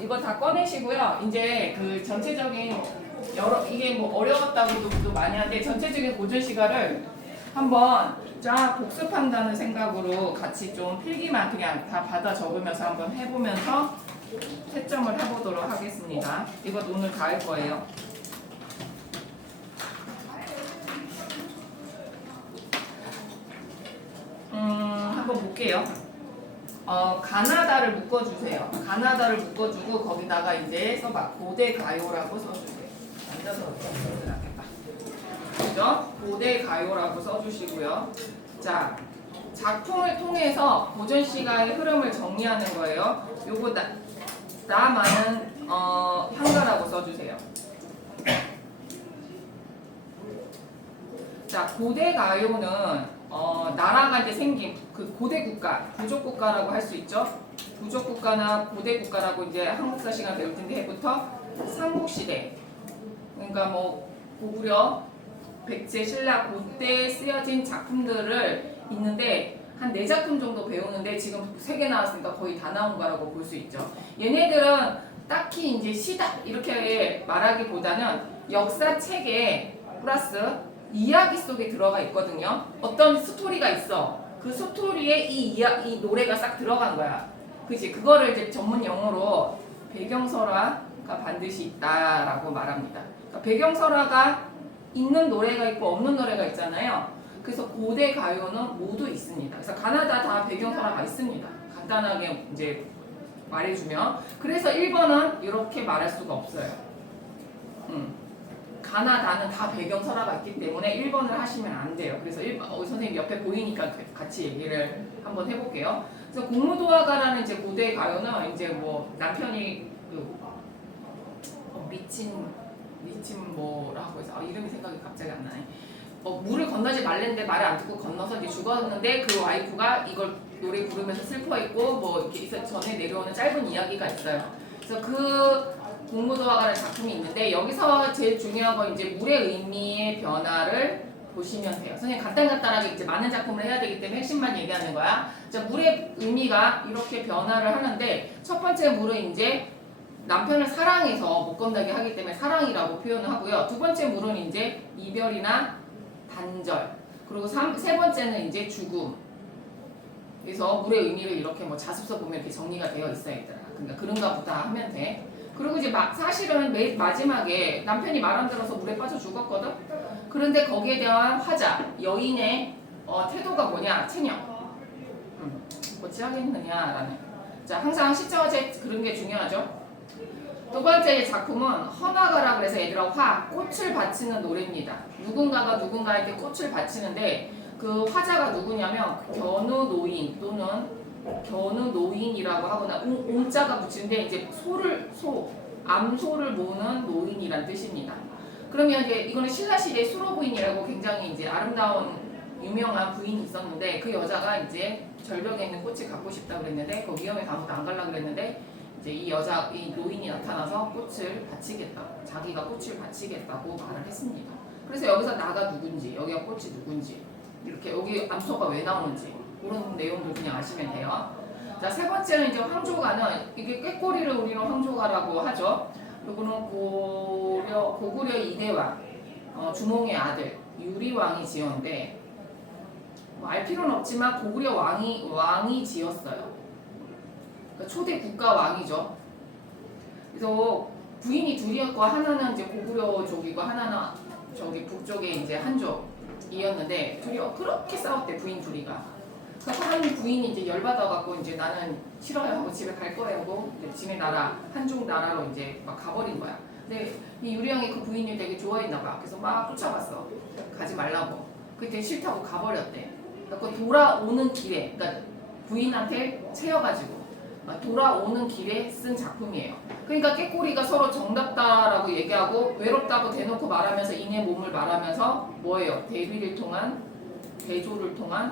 이거 다 꺼내시고요. 이제 그 전체적인 이게 뭐 어려웠다고도 많이 하는데 전체적인 고전 시가를 한번 쫙 복습한다는 생각으로 같이 좀 필기만 그냥 다 받아 적으면서 한번 해보면서 채점을 해보도록 하겠습니다. 이거 오늘 다 할 거예요. 한번 볼게요. 가나다를 묶어주세요. 가나다를 묶어주고 거기다가 이제 써봐. 고대 가요라고 써주세요. 앉아서 써도 낫겠다. 그죠? 고대 가요라고 써주시고요. 자, 작품을 통해서 고전 시가의 흐름을 정리하는 거예요. 요거 나만은 한가라고 써주세요. 자, 고대 가요는 나라가 이제 생긴 그 고대 국가, 부족 국가라고 할 수 있죠. 부족 국가나 고대 국가라고 이제 한국사 시간 배울 텐데 해부터 삼국 시대, 그러니까 뭐 고구려, 백제, 신라 그때 쓰여진 작품들을 있는데 한 4작품 정도 배우는데 지금 3개 나왔으니까 거의 다 나온 거라고 볼 수 있죠. 얘네들은 딱히 이제 시다 이렇게 말하기보다는 역사책에 플러스 이야기 속에 들어가 있거든요. 어떤 스토리가 있어. 그 스토리에 이 노래가 싹 들어간 거야. 그치? 그거를 이제 전문 용어로 배경설화가 반드시 있다라고 말합니다. 그러니까 배경설화가 있는 노래가 있고 없는 노래가 있잖아요. 그래서 고대 가요는 모두 있습니다. 그래서 가나다 다 배경설화가 있습니다. 간단하게 이제 말해주면. 그래서 1번은 이렇게 말할 수가 없어요. 가나다는 다 배경설화가 있기 때문에 1번을 하시면 안 돼요. 그래서 선생님 옆에 보이니까 같이 얘기를 한번 해볼게요. 그래서 공무도화가라는 이제 고대 가요는 이제 뭐 남편이 미친 뭐라고 해서 이름이 생각이 갑자기 안 나네. 물을 건너지 말랬는데 말을 안 듣고 건너서 이제 죽었는데 그 와이프가 이걸 노래 부르면서 슬퍼했고 뭐 이렇게 있어 전에 내려오는 짧은 이야기가 있어요. 그래서 그 공무도화가라는 작품이 있는데 여기서 제일 중요한 건 이제 물의 의미의 변화를 보시면 돼요. 선생님 간단하게 이제 많은 작품을 해야 되기 때문에 핵심만 얘기하는 거야. 자, 물의 의미가 이렇게 변화를 하는데 첫 번째 물은 이제 남편을 사랑해서 못 건너게 하기 때문에 사랑이라고 표현을 하고요. 두 번째 물은 이제 이별이나 단절. 그리고 세 번째는 이제 죽음. 그래서 물의 의미를 이렇게 뭐 자습서 보면 이렇게 정리가 되어 있어야 되더라. 그러니까 그런가 보다 하면 돼. 그리고 이제 사실은 맨 마지막에 남편이 말 안 들어서 물에 빠져 죽었거든. 그런데 거기에 대한 화자, 여인의 태도가 뭐냐? 체념. 어찌하겠느냐라는. 자, 항상 시자화제 그런 게 중요하죠. 두 번째 작품은 헌화가라 그래서 얘들아 꽃을 바치는 노래입니다. 누군가가 누군가에게 꽃을 바치는데 그 화자가 누구냐면 견우 노인 또는 견우 노인이라고 하거나 옹자가 붙이는데 이제 암소를 모으는 노인이란 뜻입니다. 그러면 이제 이거는 신라 시대 수로 부인이라고 굉장히 이제 아름다운 유명한 부인이 있었는데 그 여자가 이제 절벽에 있는 꽃을 갖고 싶다 그랬는데 그 위험해서 아무도 안 가려고 그랬는데 이제 이 노인이 나타나서 꽃을 바치겠다, 자기가 꽃을 바치겠다고 말을 했습니다. 그래서 여기서 나가 누군지, 여기가 꽃이 누군지, 이렇게 여기 암소가 왜 나오는지 그런 내용들 그냥 아시면 돼요. 자, 세 번째는 이제 황조가는 이게 꾀꼬리를 우리는 황조가라고 하죠. 요거는 고구려 이대왕, 주몽의 아들 유리왕이 지었는데 뭐 알 필요는 없지만 고구려 왕이 지었어요. 그러니까 초대 국가 왕이죠. 그래서 부인이 둘이었고 하나는 이제 고구려족이고 하나는 저기 북쪽에 이제 한족이었는데 둘이 그렇게 싸웠대 부인 둘이가. 그래서 한 부인이 이제 열받아갖고 이제 나는 싫어요 하고 집에 갈 거예요 하고 지네 나라 한족 나라로 이제 막 가버린 거야. 근데 이 유리왕이 그 부인을 되게 좋아했나봐. 그래서 막 쫓아갔어. 가지 말라고. 그때 싫다고 가버렸대. 그러니까 돌아오는 길에, 그러니까 부인한테 채여가지고 돌아오는 길에 쓴 작품이에요. 그러니까 꾀꼬리가 서로 정답다라고 얘기하고 외롭다고 대놓고 말하면서 인의 몸을 말하면서 뭐예요? 대조를 통한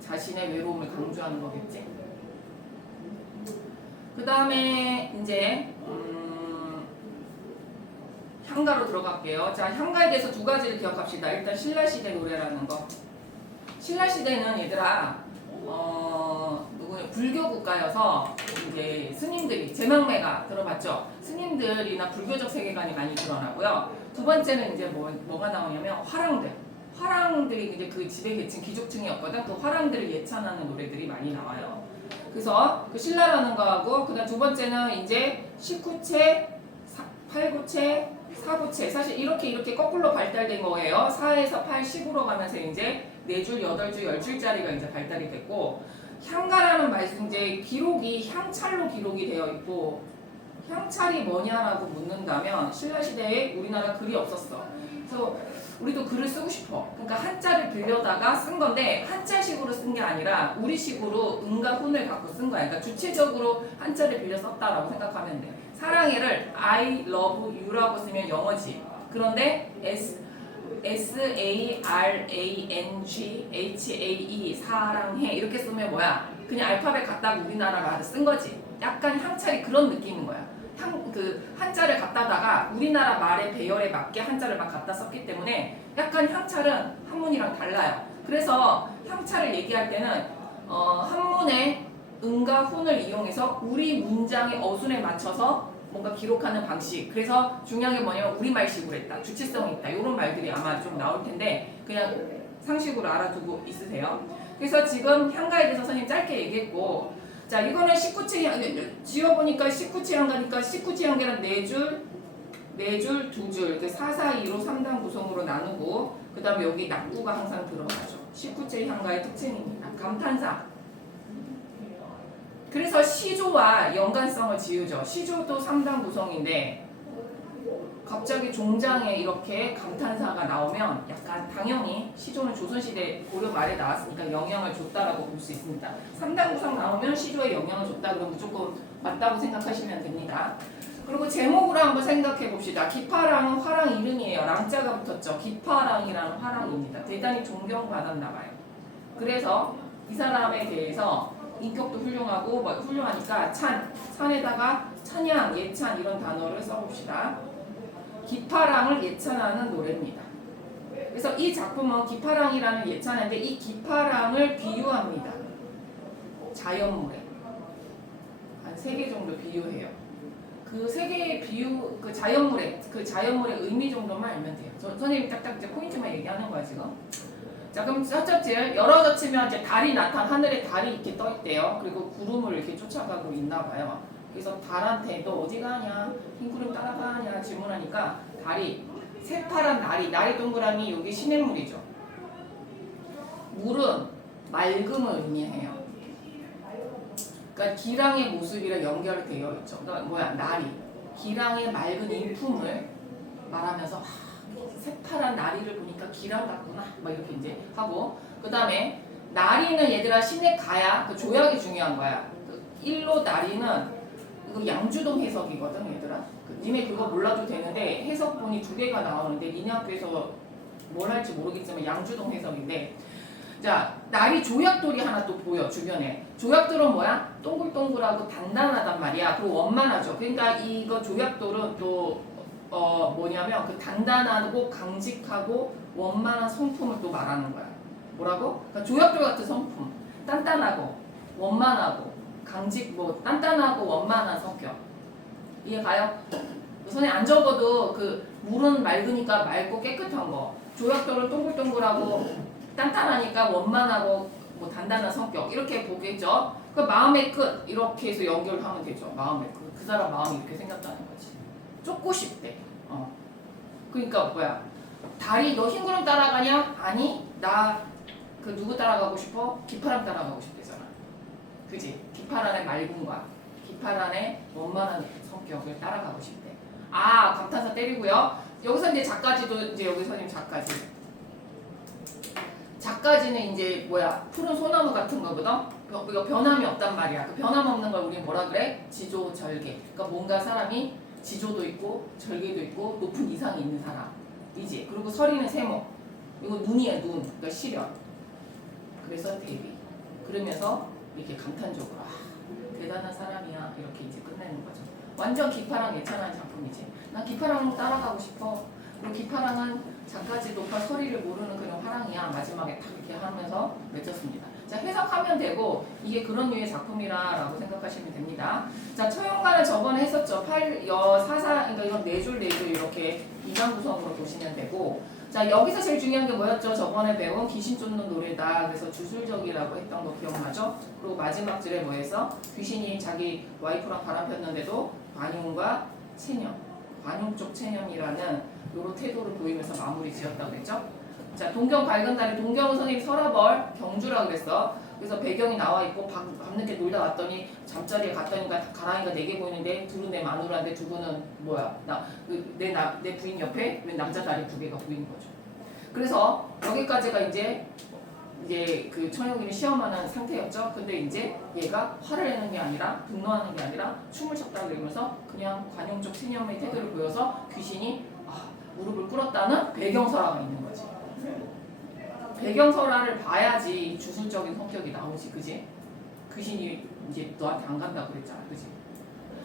자신의 외로움을 강조하는 거겠지. 그 다음에 이제 향가로 들어갈게요. 자, 향가에 대해서 두 가지를 기억합시다. 일단 신라시대 노래라는 거. 신라시대는 얘들아 누구야? 불교 국가여서 이제 스님들이 제망매가 들어봤죠? 스님들이나 불교적 세계관이 많이 드러나고요. 두 번째는 이제 뭐가 나오냐면 화랑들이 이제 그 지배 계층 귀족층이었거든. 그 화랑들을 예찬하는 노래들이 많이 나와요. 그래서 그 신라라는 거하고 그다음 두 번째는 이제 19채, 8구채, 4구채 사실 이렇게 거꾸로 발달된 거예요. 4에서 8, 10으로 가면서 이제 4줄, 8줄, 10줄짜리가 이제 발달이 됐고 향가라는 말씀 이제 기록이 향찰로 기록이 되어 있고 향찰이 뭐냐라고 묻는다면 신라 시대에 우리나라 글이 없었어. 그래서 우리도 글을 쓰고 싶어. 그러니까 한자를 빌려다가 쓴 건데 한자식으로 쓴 게 아니라 우리식으로 은과 훈을 갖고 쓴 거야. 그러니까 주체적으로 한자를 빌려 썼다라고 생각하면 돼. 사랑해를 I love you라고 쓰면 영어지. 그런데 SARANGHAE 사랑해 이렇게 쓰면 뭐야? 그냥 알파벳 갖다가 우리나라 말을 쓴 거지. 약간 향찰이 그런 느낌인 거야. 그 한자를 갖다다가 우리나라 말의 배열에 맞게 한자를 막 갖다 썼기 때문에 약간 향찰은 한문이랑 달라요. 그래서 향찰을 얘기할 때는 한문의 은과 훈을 이용해서 우리 문장의 어순에 맞춰서 뭔가 기록하는 방식. 그래서 중요한 게 뭐냐면 우리말식으로 했다. 주체성이 있다. 이런 말들이 아마 좀 나올 텐데 그냥 상식으로 알아두고 있으세요. 그래서 지금 향가에 대해서 선생님 짧게 얘기했고 자 이거는 19채 지어보니까 19채 향가니까 19채 향가는 4줄, 2줄 4, 4, 2로 3단 구성으로 나누고 그 다음에 여기 낙구가 항상 들어가죠. 19채 향가의 특징입니다. 감탄사. 그래서 시조와 연관성을 지으죠. 시조도 3단 구성인데 갑자기 종장에 이렇게 감탄사가 나오면 약간 당연히 시조는 조선시대 고려 말에 나왔으니까 영향을 줬다라고 볼 수 있습니다. 3단 구성 나오면 시조에 영향을 줬다 그러면 무조건 맞다고 생각하시면 됩니다. 그리고 제목으로 한번 생각해 봅시다. 기파랑은 화랑 이름이에요. 랑자가 붙었죠. 기파랑이라는 화랑입니다. 대단히 존경받았나 봐요. 그래서 이 사람에 대해서 인격도 훌륭하고 훌륭하니까 찬에다가 찬양, 예찬 이런 단어를 써봅시다. 기파랑을 예찬하는 노래입니다. 그래서 이 작품은 기파랑이라는 예찬인데 이 기파랑을 비유합니다. 자연물에 한 3개 정도 비유해요. 그 3개의 비유, 그 자연물의 의미 정도만 알면 돼요. 선생님 딱딱 이제 포인트만 얘기하는 거야 지금. 자 그럼 첫째 열어젖히면 이제 달이 하늘에 달이 이렇게 떠 있대요. 그리고 구름을 이렇게 쫓아가고 있나 봐요. 그래서 달한테 너 어디 가냐? 흰 구름 따라가냐? 질문하니까 달이 새파란 날이 동그라미 여기 시냇물이죠. 물은 맑음을 의미해요. 그러니까 기랑의 모습이랑 연결되어 있죠. 그러니까 날이 기랑의 맑은 인품을 말하면서 새파란 나리를 보니까 기랑 같구나 막 이렇게 이제 하고 그 다음에 나리는 얘들아 신의 가야 그 조약이 중요한 거야. 그 일로 나리는 이거 양주동 해석이거든 얘들아. 니네 그거 몰라도 되는데 해석본이 2개가 나오는데 니네 학교에서 뭘 할지 모르겠지만 양주동 해석인데 자 나리 조약돌이 하나 또 보여 주변에. 조약돌은 뭐야? 동글동글하고 단단하단 말이야. 그리고 원만하죠. 그러니까 이거 조약돌은 또 뭐냐면 그 단단하고 강직하고 원만한 성품을 또 말하는 거야. 뭐라고? 그러니까 조약돌 같은 성품. 단단하고 원만하고 단단하고 원만한 성격. 이해 가요? 선생님 안 적어도 그 물은 맑으니까 맑고 깨끗한 거. 조약돌은 동글동글하고 단단하니까 원만하고 단단한 성격. 이렇게 보겠죠? 그 마음의 끝 이렇게 해서 연결하면 되죠. 마음의 끝. 그 사람 마음이 이렇게 생겼다는 거지. 쫓고 싶대. 그러니까 뭐야? 달이 너 흰구름 따라가냐? 아니 나 그 누구 따라가고 싶어? 기파랑 따라가고 싶대잖아. 그지? 기파란의 맑음과 기파란의 원만한 성격을 따라가고 싶대. 아 감탄사 때리고요. 여기서 이제 작가지도 이제 여기 선생님 작가지는 이제 뭐야? 푸른 소나무 같은 거거든. 이거 변함이 없단 말이야. 그 변함 없는 걸 우리 뭐라 그래? 지조절개. 그러니까 뭔가 사람이 지조도 있고 절개도 있고 높은 이상이 있는 사람이지. 그리고 서리는 세모. 이거 눈이야 눈. 그러니까 시련. 그래서 대비. 그러면서 이렇게 감탄적으로 대단한 사람이야 이렇게 이제 끝내는 거죠. 완전 기파랑 예찬한 작품이지. 나 기파랑 따라가고 싶어. 그리고 기파랑은 작가지 높아 서리를 모르는 그런 화랑이야. 마지막에 딱 이렇게 하면서 맺혔습니다. 자, 해석하면 되고 이게 그런 류의 작품이라고 생각하시면 됩니다. 자, 처형관을 저번에 했었죠. 8여 4사 그러니까 이건 4줄 4줄 이렇게 2단 구성으로 보시면 되고 자, 여기서 제일 중요한 게 뭐였죠? 저번에 배운 귀신 쫓는 노래다. 그래서 주술적이라고 했던 거 기억나죠? 그리고 마지막 줄에 뭐해서 귀신이 자기 와이프랑 바람 폈는데도 관용과 체념, 관용적 체념이라는 요런 태도를 보이면서 마무리 지었다고 그랬죠? 자, 동경 밝은 날에 동경 선생님 설화벌 경주라고 그랬어. 그래서 배경이 나와 있고 밤늦게 놀다 왔더니 잠자리에 갔더니까 가랑이가 4개 보이는데 둘은 내 마누라인데 두 분은 뭐야? 내 부인 옆에 왜 남자 다리 2개가 보이는 거죠. 그래서 여기까지가 이제 그 천혁이를 시험하는 상태였죠. 근데 이제 얘가 화를 내는 게 아니라 분노하는 게 아니라 춤을 췄다 그러면서 그냥 관용적 체념의 태도를 보여서 귀신이 무릎을 꿇었다는 배경설화가 있는 거지. 배경설화를 봐야지 주술적인 성격이 나오지, 그지? 귀신이 이제 너한테 안 간다고 그랬잖아, 그지?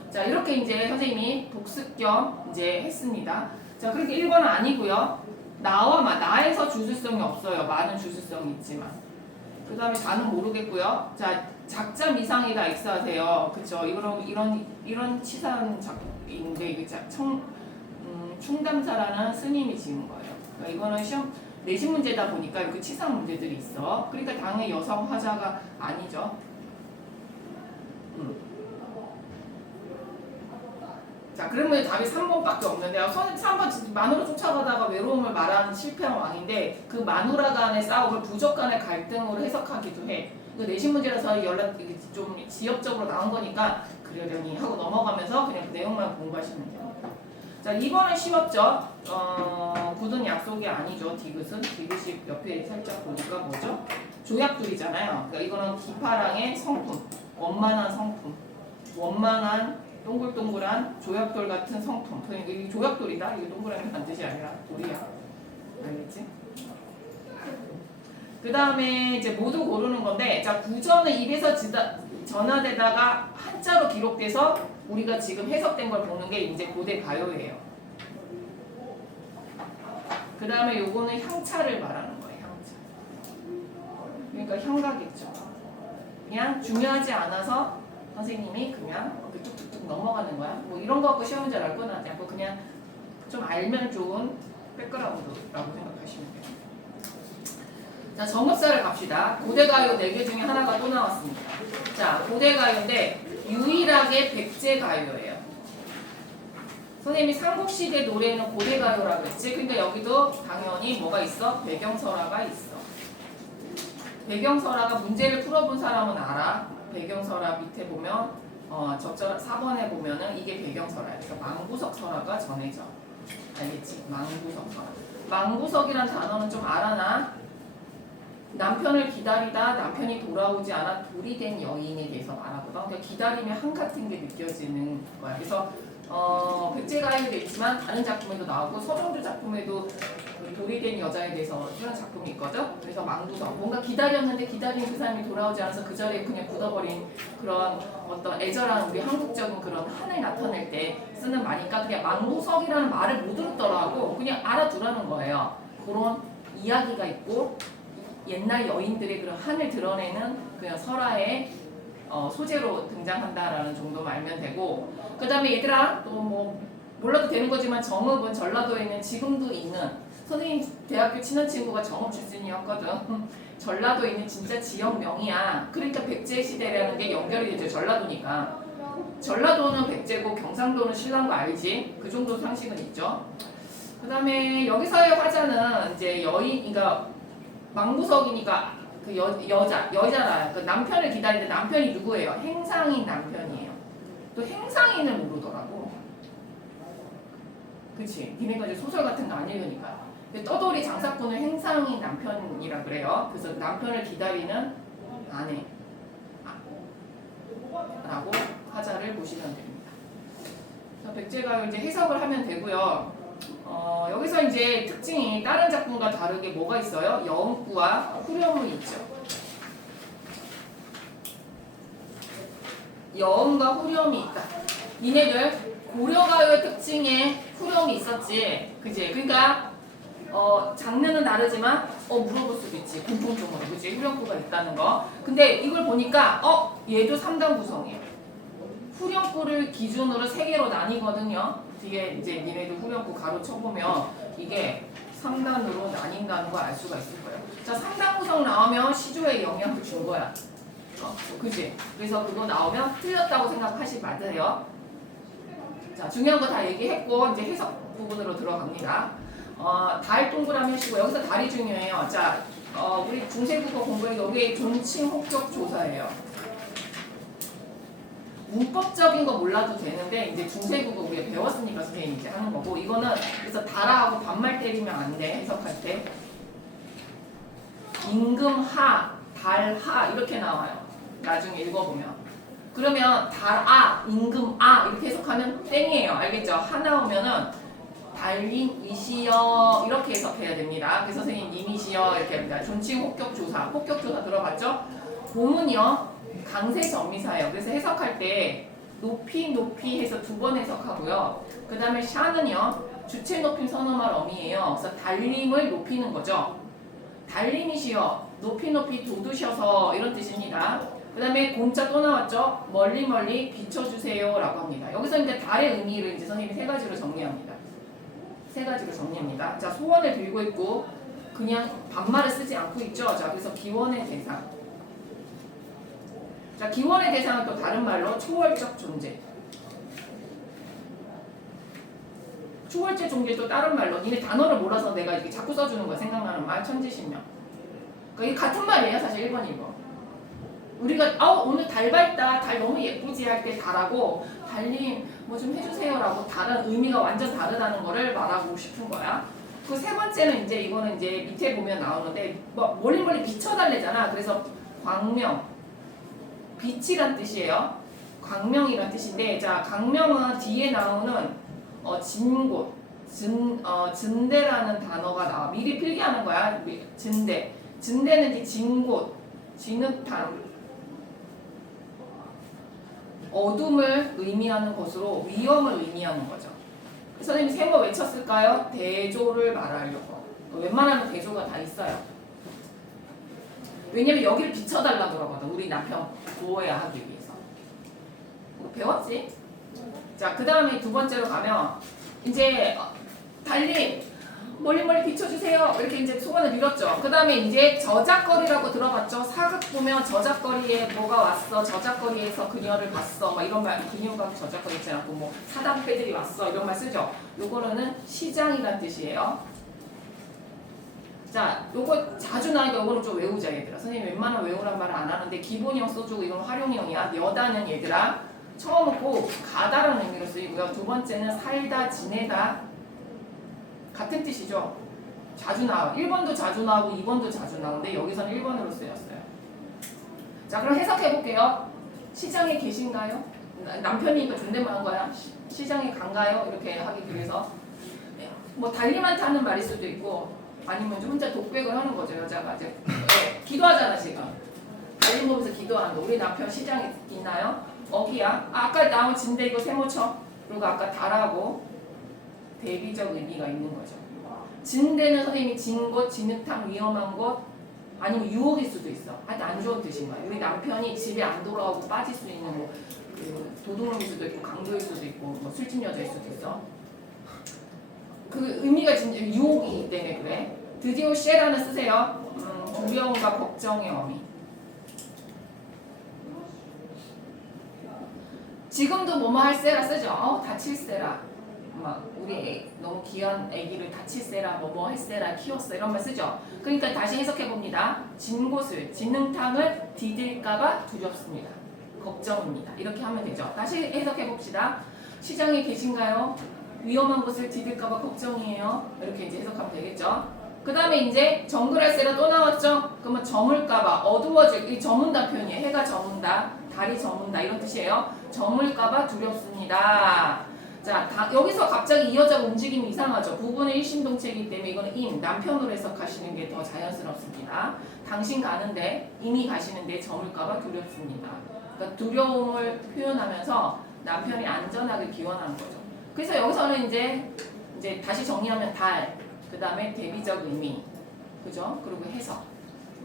자, 이렇게 이제 선생님이 복습 겸 이제 했습니다. 자, 그렇게 1번은 아니고요. 나에서 주술성이 없어요. 많은 주술성이 있지만. 그 다음에 다는 모르겠고요. 자, 작자 미상이다 X하세요. 그쵸? 이런 치사한 작인데, 이게 충담사라는 스님이 지은 거예요. 그러니까 이거는 시험, 내신 문제다 보니까 그 치상 문제들이 있어. 그러니까 당연히 여성 화자가 아니죠. 자, 그러면 답이 3번밖에 없는데요. 3번 마누라 쫓아가다가 외로움을 말하는 실패한 왕인데 그 마누라 간의 싸움을 부족 간의 갈등으로 해석하기도 해. 그 내신 문제라서 좀 지역적으로 나온 거니까 그러려니 하고 넘어가면서 그냥 그 내용만 공부하시면 돼요. 자, 2번은 쉬웠죠. 굳은 약속이 아니죠. 디귿이 옆에 살짝 보니까 뭐죠? 조약돌이잖아요. 그러니까 이거는 기파랑의 성품, 원만한 성품, 원만한 동글동글한 조약돌 같은 성품. 이게 조약돌이다. 이게 동그라미 반드시 아니라 돌이야. 알겠지? 그 다음에 이제 모두 고르는 건데, 자, 구전은 입에서 전화되다가 한자로 기록돼서 우리가 지금 해석된 걸 보는 게 이제 고대 가요예요. 그 다음에 요거는 향차를 말하는 거예요. 향차. 그러니까 향가겠죠. 그냥 중요하지 않아서 선생님이 그냥 이렇게 뚝뚝뚝 넘어가는 거야. 뭐 이런 거 갖고 시험 문제 날 건 아니고 그냥 좀 알면 좋은 백그라운드라고 생각하시면 돼요. 자, 정읍사를 갑시다. 고대가요 4개 중에 하나가 또 나왔습니다. 자, 고대가요인데 유일하게 백제가요예요. 선생님이 삼국시대 노래는 고대가요라고 했지. 그러니까 여기도 당연히 뭐가 있어? 배경설화가 있어. 배경설화가 문제를 풀어본 사람은 알아. 배경설화 밑에 보면 적절 4번에 보면은 이게 배경설화야. 그래서 망부석 설화가 전해져. 알겠지? 망부석 설화. 망부석이란 단어는 좀 알아나? 남편을 기다리다 남편이 돌아오지 않아 돌이 된 여인에 대해서 말하거든. 그러니까 기다림의 한 같은 게 느껴지는 거야. 그래서 백제가요도 있지만 다른 작품에도 나오고 서정주 작품에도 돌이 된 여자에 대해서 이런 작품이 있거든. 그래서 망부석, 뭔가 기다렸는데 기다린 그 사람이 돌아오지 않아서 그 자리에 그냥 굳어버린 그런 어떤 애절한 우리 한국적인 그런 한을 나타낼 때 쓰는 말이니까 그냥 망부석이라는 말을 못 들었더라고. 그냥 알아두라는 거예요. 그런 이야기가 있고 옛날 여인들의 그런 한을 드러내는 그냥 설화의 소재로 등장한다라는 정도만 알면 되고, 그 다음에 얘들아 또 뭐 몰라도 되는 거지만 정읍은 전라도에 있는 지금도 있는 선생님 대학교 친한 친구가 정읍 출신이었거든. 전라도에 있는 진짜 지역명이야. 그러니까 백제시대라는 게 연결이 되죠. 전라도니까. 전라도는 백제고 경상도는 신라인 거 알지? 그 정도 상식은 있죠. 그 다음에 여기서의 화자는 이제 여인, 그러니까 망부석이니까 그 여자라. 그 남편을 기다리는데 남편이 누구예요? 행상인 남편이에요. 또 행상인을 모르더라고. 그치? 니네가 이제 소설 같은 거 안 읽으니까. 떠돌이 장사꾼을 행상인 남편이라 그래요. 그래서 남편을 기다리는 아내 라고 화자를 보시면 됩니다. 그래서 백제가요 이제 해석을 하면 되고요. 여기서 이제 특징이 다른 작품과 다르게 뭐가 있어요? 여음구와 후렴이 있죠. 여음과 후렴이 있다. 니네들 고려가요의 특징에 후렴이 있었지, 그지? 그러니까 장르는 다르지만 물어볼 수도 있지. 공통적으로 그치? 후렴구가 있다는 거. 근데 이걸 보니까 얘도 3단 구성이에요. 후렴구를 기준으로 3개로 나뉘거든요. 뒤에 이제 니네들 후렴구 가로 쳐보면 이게 3단으로 나뉜다는 걸 알 수가 있을 거예요. 자, 3단 구성 나오면 시조에 영향을 준 거야. 그치? 그래서 그거 나오면 틀렸다고 생각하지 마세요. 자, 중요한 거 다 얘기했고 이제 해석 부분으로 들어갑니다. 달 동그라미 하시고 여기서 달이 중요해요. 자, 우리 중세국어 공부에 여기 존칭 혹격 조사예요. 문법적인 거 몰라도 되는데 이제 중세국어 우리가 배웠으니까 선생님이 이제 하는 거고 이거는 그래서 달하고 반말 때리면 안 돼. 해석할 때 임금하, 달하 이렇게 나와요. 나중에 읽어보면 그러면 달아, 임금아 이렇게 해석하면 땡이에요. 알겠죠? 하 나오면은 달님이시여 이렇게 해석해야 됩니다. 그래서 선생님 님이시여 이렇게 합니다. 존칭 혹격 조사, 혹격 조사 들어봤죠? 봄은요 강세 전미사예요. 그래서 해석할 때 높이 높이 해서 2번 해석하고요. 그 다음에 샤는요 주체 높임 선어말 어미예요. 그래서 달림을 높이는 거죠. 달림이시여 높이 높이 돋으셔서 이런 뜻입니다. 그 다음에 공자 또 나왔죠. 멀리 멀리 비춰주세요 라고 합니다. 여기서 이제 달의 의미를 이제 선생님이 3가지로 정리합니다. 3가지로 정리합니다. 자, 소원을 들고 있고 그냥 반말을 쓰지 않고 있죠. 자, 그래서 기원의 대상. 자, 기원의 대상은 또 다른 말로 초월적 존재. 초월적 존재 또 다른 말로 니네 단어를 몰라서 내가 이렇게 자꾸 써주는 거야. 생각나는 말 천지신명. 그러니까 이게 같은 말이에요. 사실 1번, 2번. 우리가 오늘 달 밝다, 달 너무 예쁘지 할 때 달하고 달님 뭐 좀 해주세요 라고 다른 의미가 완전 다르다는 거를 말하고 싶은 거야. 그 3번째는 이제 이거는 이제 밑에 보면 나오는데 뭐 멀리 멀리 비춰달래잖아. 그래서 광명, 빛이란 뜻이에요. 광명이란 뜻인데 자 광명은 뒤에 나오는 진곳, 진대라는 단어가 나와. 미리 필기하는 거야. 진대. 진대는 이제 진곳, 진흙탕. 어둠을 의미하는 것으로 위험을 의미하는 거죠. 선생님이 3번 외쳤을까요? 대조를 말하려고. 웬만하면 대조가 다 있어요. 왜냐면 여기를 비춰달라고 그러거든. 우리 남편 보호해야 하기 위해서. 배웠지? 자, 그 다음에 2번째로 가면 이제 달님 멀리 멀리 비춰주세요. 이렇게 이제 소원을 빌었죠. 그 다음에 이제 저작거리라고 들어봤죠. 사극 보면 저작거리에 뭐가 왔어. 저작거리에서 그녀를 봤어. 막 이런 말, 그녀가 저작거리 있지 않고 뭐 사당패들이 왔어. 이런 말 쓰죠. 요거는 시장이란 뜻이에요. 자, 요거 자주 나니까 요거는 좀 외우자 얘들아. 선생님 웬만하면 외우란 말을 안 하는데 기본형 써주고 이건 활용형이야. 여다는 얘들아. 처음은 꼭 가다라는 의미로 쓰이고요. 2번째는 살다, 지내다. 같은 뜻이죠. 자주 나와. 1번도 자주 나오고 2번도 자주 나오는데 여기서는 1번으로 쓰였어요. 자, 그럼 해석해 볼게요. 시장에 계신가요? 남편이니까 존댓말 한 거야. 시장에 간가요? 이렇게 하기 위해서. 뭐 달님한테 하는 말일 수도 있고 아니면 좀 혼자 독백을 하는 거죠. 여자가 이제 기도하잖아 지금. 달님 보면서 기도하는 거. 우리 남편 시장에 있나요? 어기야. 아까 나온 진대 이거 세모쳐. 그리고 아까 달하고 대비적 의미가 있는 거죠. 진대는 선생님이 진 곳, 진흙탕, 위험한 곳 아니면 유혹일 수도 있어. 하여튼 안 좋은 뜻인 거야. 우리 남편이 집에 안 돌아오고 빠질 수 있는 뭐 도둑놈일 수도 있고 강도일 수도 있고 뭐 술집 여자일 수도 있어. 그 의미가 진짜 유혹이기 때문에 그래. 드디어 쉐라는 쓰세요. 두려움과 걱정의 어미. 지금도 뭐뭐 할 세라 쓰죠. 다칠 세라. 막 우리 너무 귀한 아기를 다칠세라 뭐뭐 했세라 키웠어 이런 말 쓰죠. 그러니까 다시 해석해 봅니다. 진 곳을 진흙탕을 디딜까봐 두렵습니다. 걱정입니다. 이렇게 하면 되죠. 다시 해석해 봅시다. 시장에 계신가요? 위험한 곳을 디딜까봐 걱정이에요. 이렇게 이제 해석하면 되겠죠. 그 다음에 이제 정글할세라 또 나왔죠. 그러면 저물까봐 어두워질 이 저문다 표현이에요. 해가 저문다, 달이 저문다 이런 뜻이에요. 저물까봐 두렵습니다. 자, 여기서 갑자기 이어져 움직임이 이상하죠. 부분의 일심동체이기 때문에 이거는 임, 남편으로 해석하시는 게 더 자연스럽습니다. 당신 가는데, 이미 가시는데 저물까봐 두렵습니다. 그러니까 두려움을 표현하면서 남편이 안전하게 기원하는 거죠. 그래서 여기서는 이제 다시 정리하면 달, 그 다음에 대비적 의미, 그죠? 그리고 해석,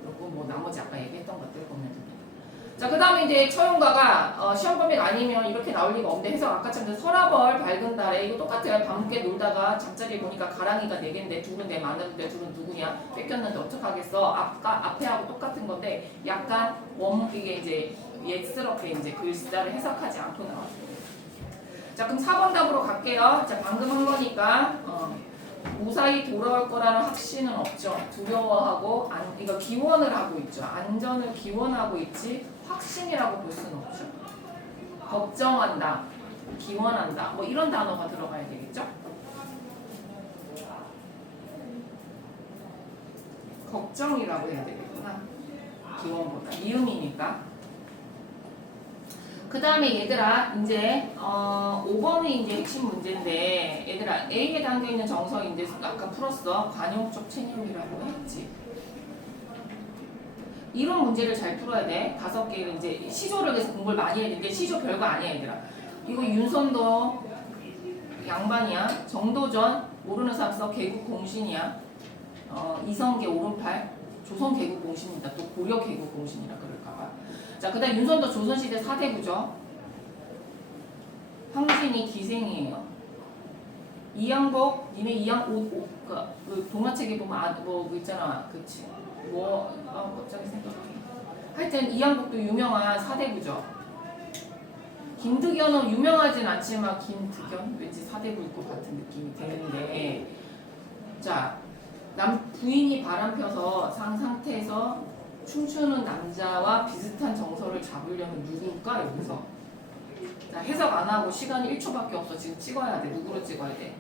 그리고 뭐 나머지 아까 얘기했던 것들 보면 됩니다. 자, 그 다음에 이제 처용과가 시험 범위가 아니면 이렇게 나올 리가 없는데 해석 아까처럼 서라벌 밝은 달에 이거 똑같아요. 밤늦게 놀다가 잠자리에 보니까 가랑이가 4개인데 둘은 내 마누인데 둘은 누구냐 뺏겼는데 어떡하겠어. 앞에하고 똑같은 건데 약간 이게 이제 옛스럽게 이제 글자를 해석하지 않고 나왔습니다. 자, 그럼 4번 답으로 갈게요. 자, 방금 한 거니까 무사히 돌아올 거라는 확신은 없죠. 두려워하고 이거 기원을 하고 있죠. 안전을 기원하고 있지 확신이라고 볼 수는 없죠. 걱정한다, 기원한다, 뭐 이런 단어가 들어가야 되겠죠. 걱정이라고 해야 되겠구나. 기원보다 이음이니까. 그 다음에 얘들아 이제 5번이 이제 핵심 문제인데 얘들아 A에 담겨있는 정서 이제 아까 풀었어. 관용적 체념이라고 했지. 이런 문제를 잘 풀어야 돼. 5개를 이제 시조를 해서 공부를 많이 해야 되는데 시조 별거 아니야 얘들아. 이거 윤선도 양반이야. 정도전 모르는 사람 써. 개국 공신이야. 이성계 오른팔 조선 개국 공신이다. 또 고려 개국 공신이라 그럴까봐. 자, 그 다음 윤선도 조선시대 4대부죠. 황진이 기생이에요. 이양복, 니네 그 동화책에 보면 뭐 있잖아. 그치. 갑자기 생각해. 하여튼 이양복도 유명한 4대부죠. 김득연은 유명하진 않지만 김득연? 왠지 4대부일 것 같은 느낌이 드는데 자, 부인이 바람 펴서 상태에서 춤추는 남자와 비슷한 정서를 잡으려면 누굴까? 여기서 자, 해석 안 하고 시간이 1초밖에 없어. 지금 찍어야 돼. 누구로 찍어야 돼?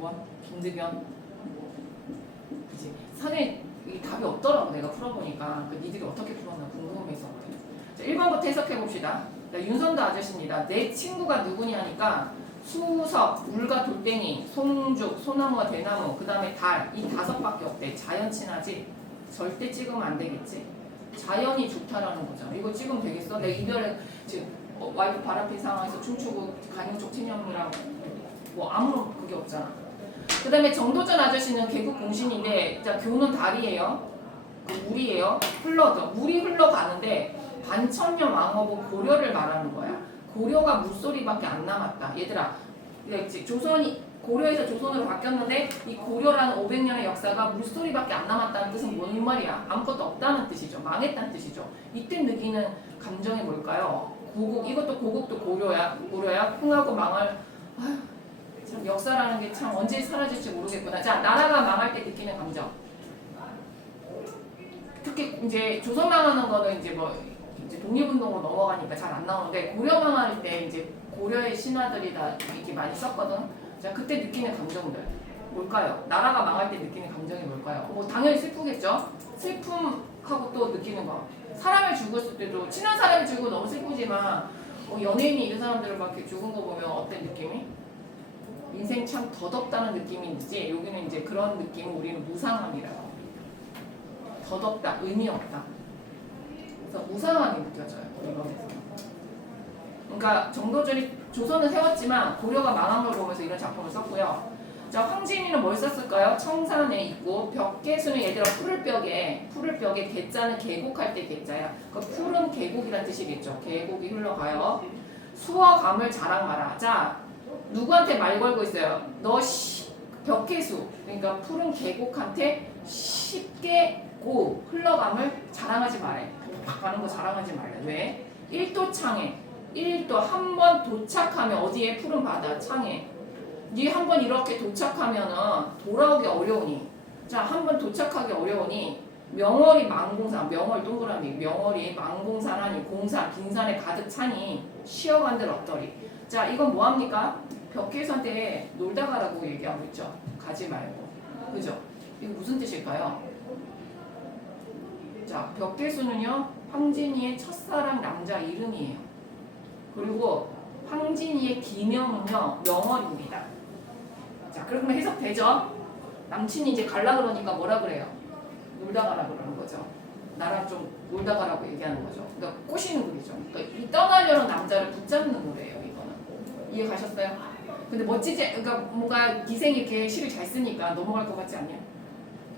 5번 김득연. 그치? 사실 이 답이 없더라고. 내가 풀어보니까 니들이 어떻게 풀었나 궁금해서. 자, 1번부터 해석해봅시다. 윤선도 아저씨입니다. 내 친구가 누구냐니까 수석, 물과 돌덩이, 송죽, 소나무와 대나무, 그 다음에 달, 이 5밖에 없대. 자연 친하지? 절대 찍으면 안 되겠지? 자연이 좋다라는 거잖아. 이거 찍으면 되겠어? 내 이별에 지금 와이프 바람핀 상황에서 춤추고 관용적 체념이랑 뭐 아무런 그게 없잖아. 그 다음에 정도전 아저씨는 개국 공신인데 자, 교는 달이에요. 그 물이에요. 물이 흘러가는데 반천년 왕후고 고려를 말하는 거야. 고려가 물소리밖에 안 남았다. 얘들아, 고려에서 조선으로 바뀌었는데 이 고려라는 500년의 역사가 물소리밖에 안 남았다는 뜻은 뭔 말이야? 아무것도 없다는 뜻이죠. 망했다는 뜻이죠. 이때 느끼는 감정이 뭘까요? 이것도 고국도 고려야. 흥하고 망할. 아휴, 참 역사라는 게 참 언제 사라질지 모르겠구나. 자, 나라가 망할 때 느끼는 감정. 특히 이제 조선 망하는 거는 이제 독립운동으로 넘어가니까 잘 안 나오는데 고려 망할 때 이제 고려의 신하들이 다 이렇게 많이 썼거든. 자, 그때 느끼는 감정들 뭘까요? 나라가 망할 때 느끼는 감정이 뭘까요? 뭐 당연히 슬프겠죠. 슬픔하고 또 느끼는 거. 사람을 죽었을 때도 친한 사람이 죽고 너무 슬프지만 연예인이 이런 사람들을 막 이렇게 죽은 거 보면 어떤 느낌이? 인생 참 더덥다는 느낌인지 여기는 이제 그런 느낌을 우리는 무상함이라고. 더덥다, 의미 없다. 그래서 무상하게 느껴져요. 이번에서. 그러니까 정도전이 조선을 세웠지만 고려가 망한 걸 보면서 이런 작품을 썼고요. 자, 황진이는 뭘 썼을까요? 청산에 있고 벽계수는 얘들아 푸를 벽에 개자는 계곡할 때 개자야. 그 푸른 계곡이란 뜻이겠죠. 계곡이 흘러가요. 수어감을 자랑하라. 자, 누구한테 말 걸고 있어요? 너 벽계수 그러니까 푸른 계곡한테 쉽게 흘러감을 자랑하지 말래. 가는 거 자랑하지 말래. 왜? 1도 창에 1도 한 번 도착하면 어디에? 푸른 바다 창에 니 한 번 이렇게 도착하면은 돌아오기 어려우니 자, 한 번 도착하기 어려우니 명월이 망공산 명월 동그라미 명월이 망공산하니 공산 빈산에 가득 차니 쉬어간들 없더리. 자, 이건 뭐합니까? 벽계수한테 놀다 가라고 얘기하고 있죠. 가지 말고. 그죠? 이거 무슨 뜻일까요? 자, 벽계수는요 황진이의 첫사랑 남자 이름이에요. 그리고 황진이의 기명은요 명월입니다. 자, 그러면 해석되죠? 남친이 이제 갈라 그러니까 뭐라 그래요? 놀다 가라 그러는 거죠. 나랑 좀 놀다 가라고 얘기하는 거죠. 그러니까 꼬시는 글이죠. 그러니까 이 떠나려는 남자를 붙잡는 노래예요. 이거는 이해 가셨어요? 근데 멋지지, 그러니까 뭔가 기생이 이렇게 시를 잘 쓰니까 넘어갈 것 같지 않냐?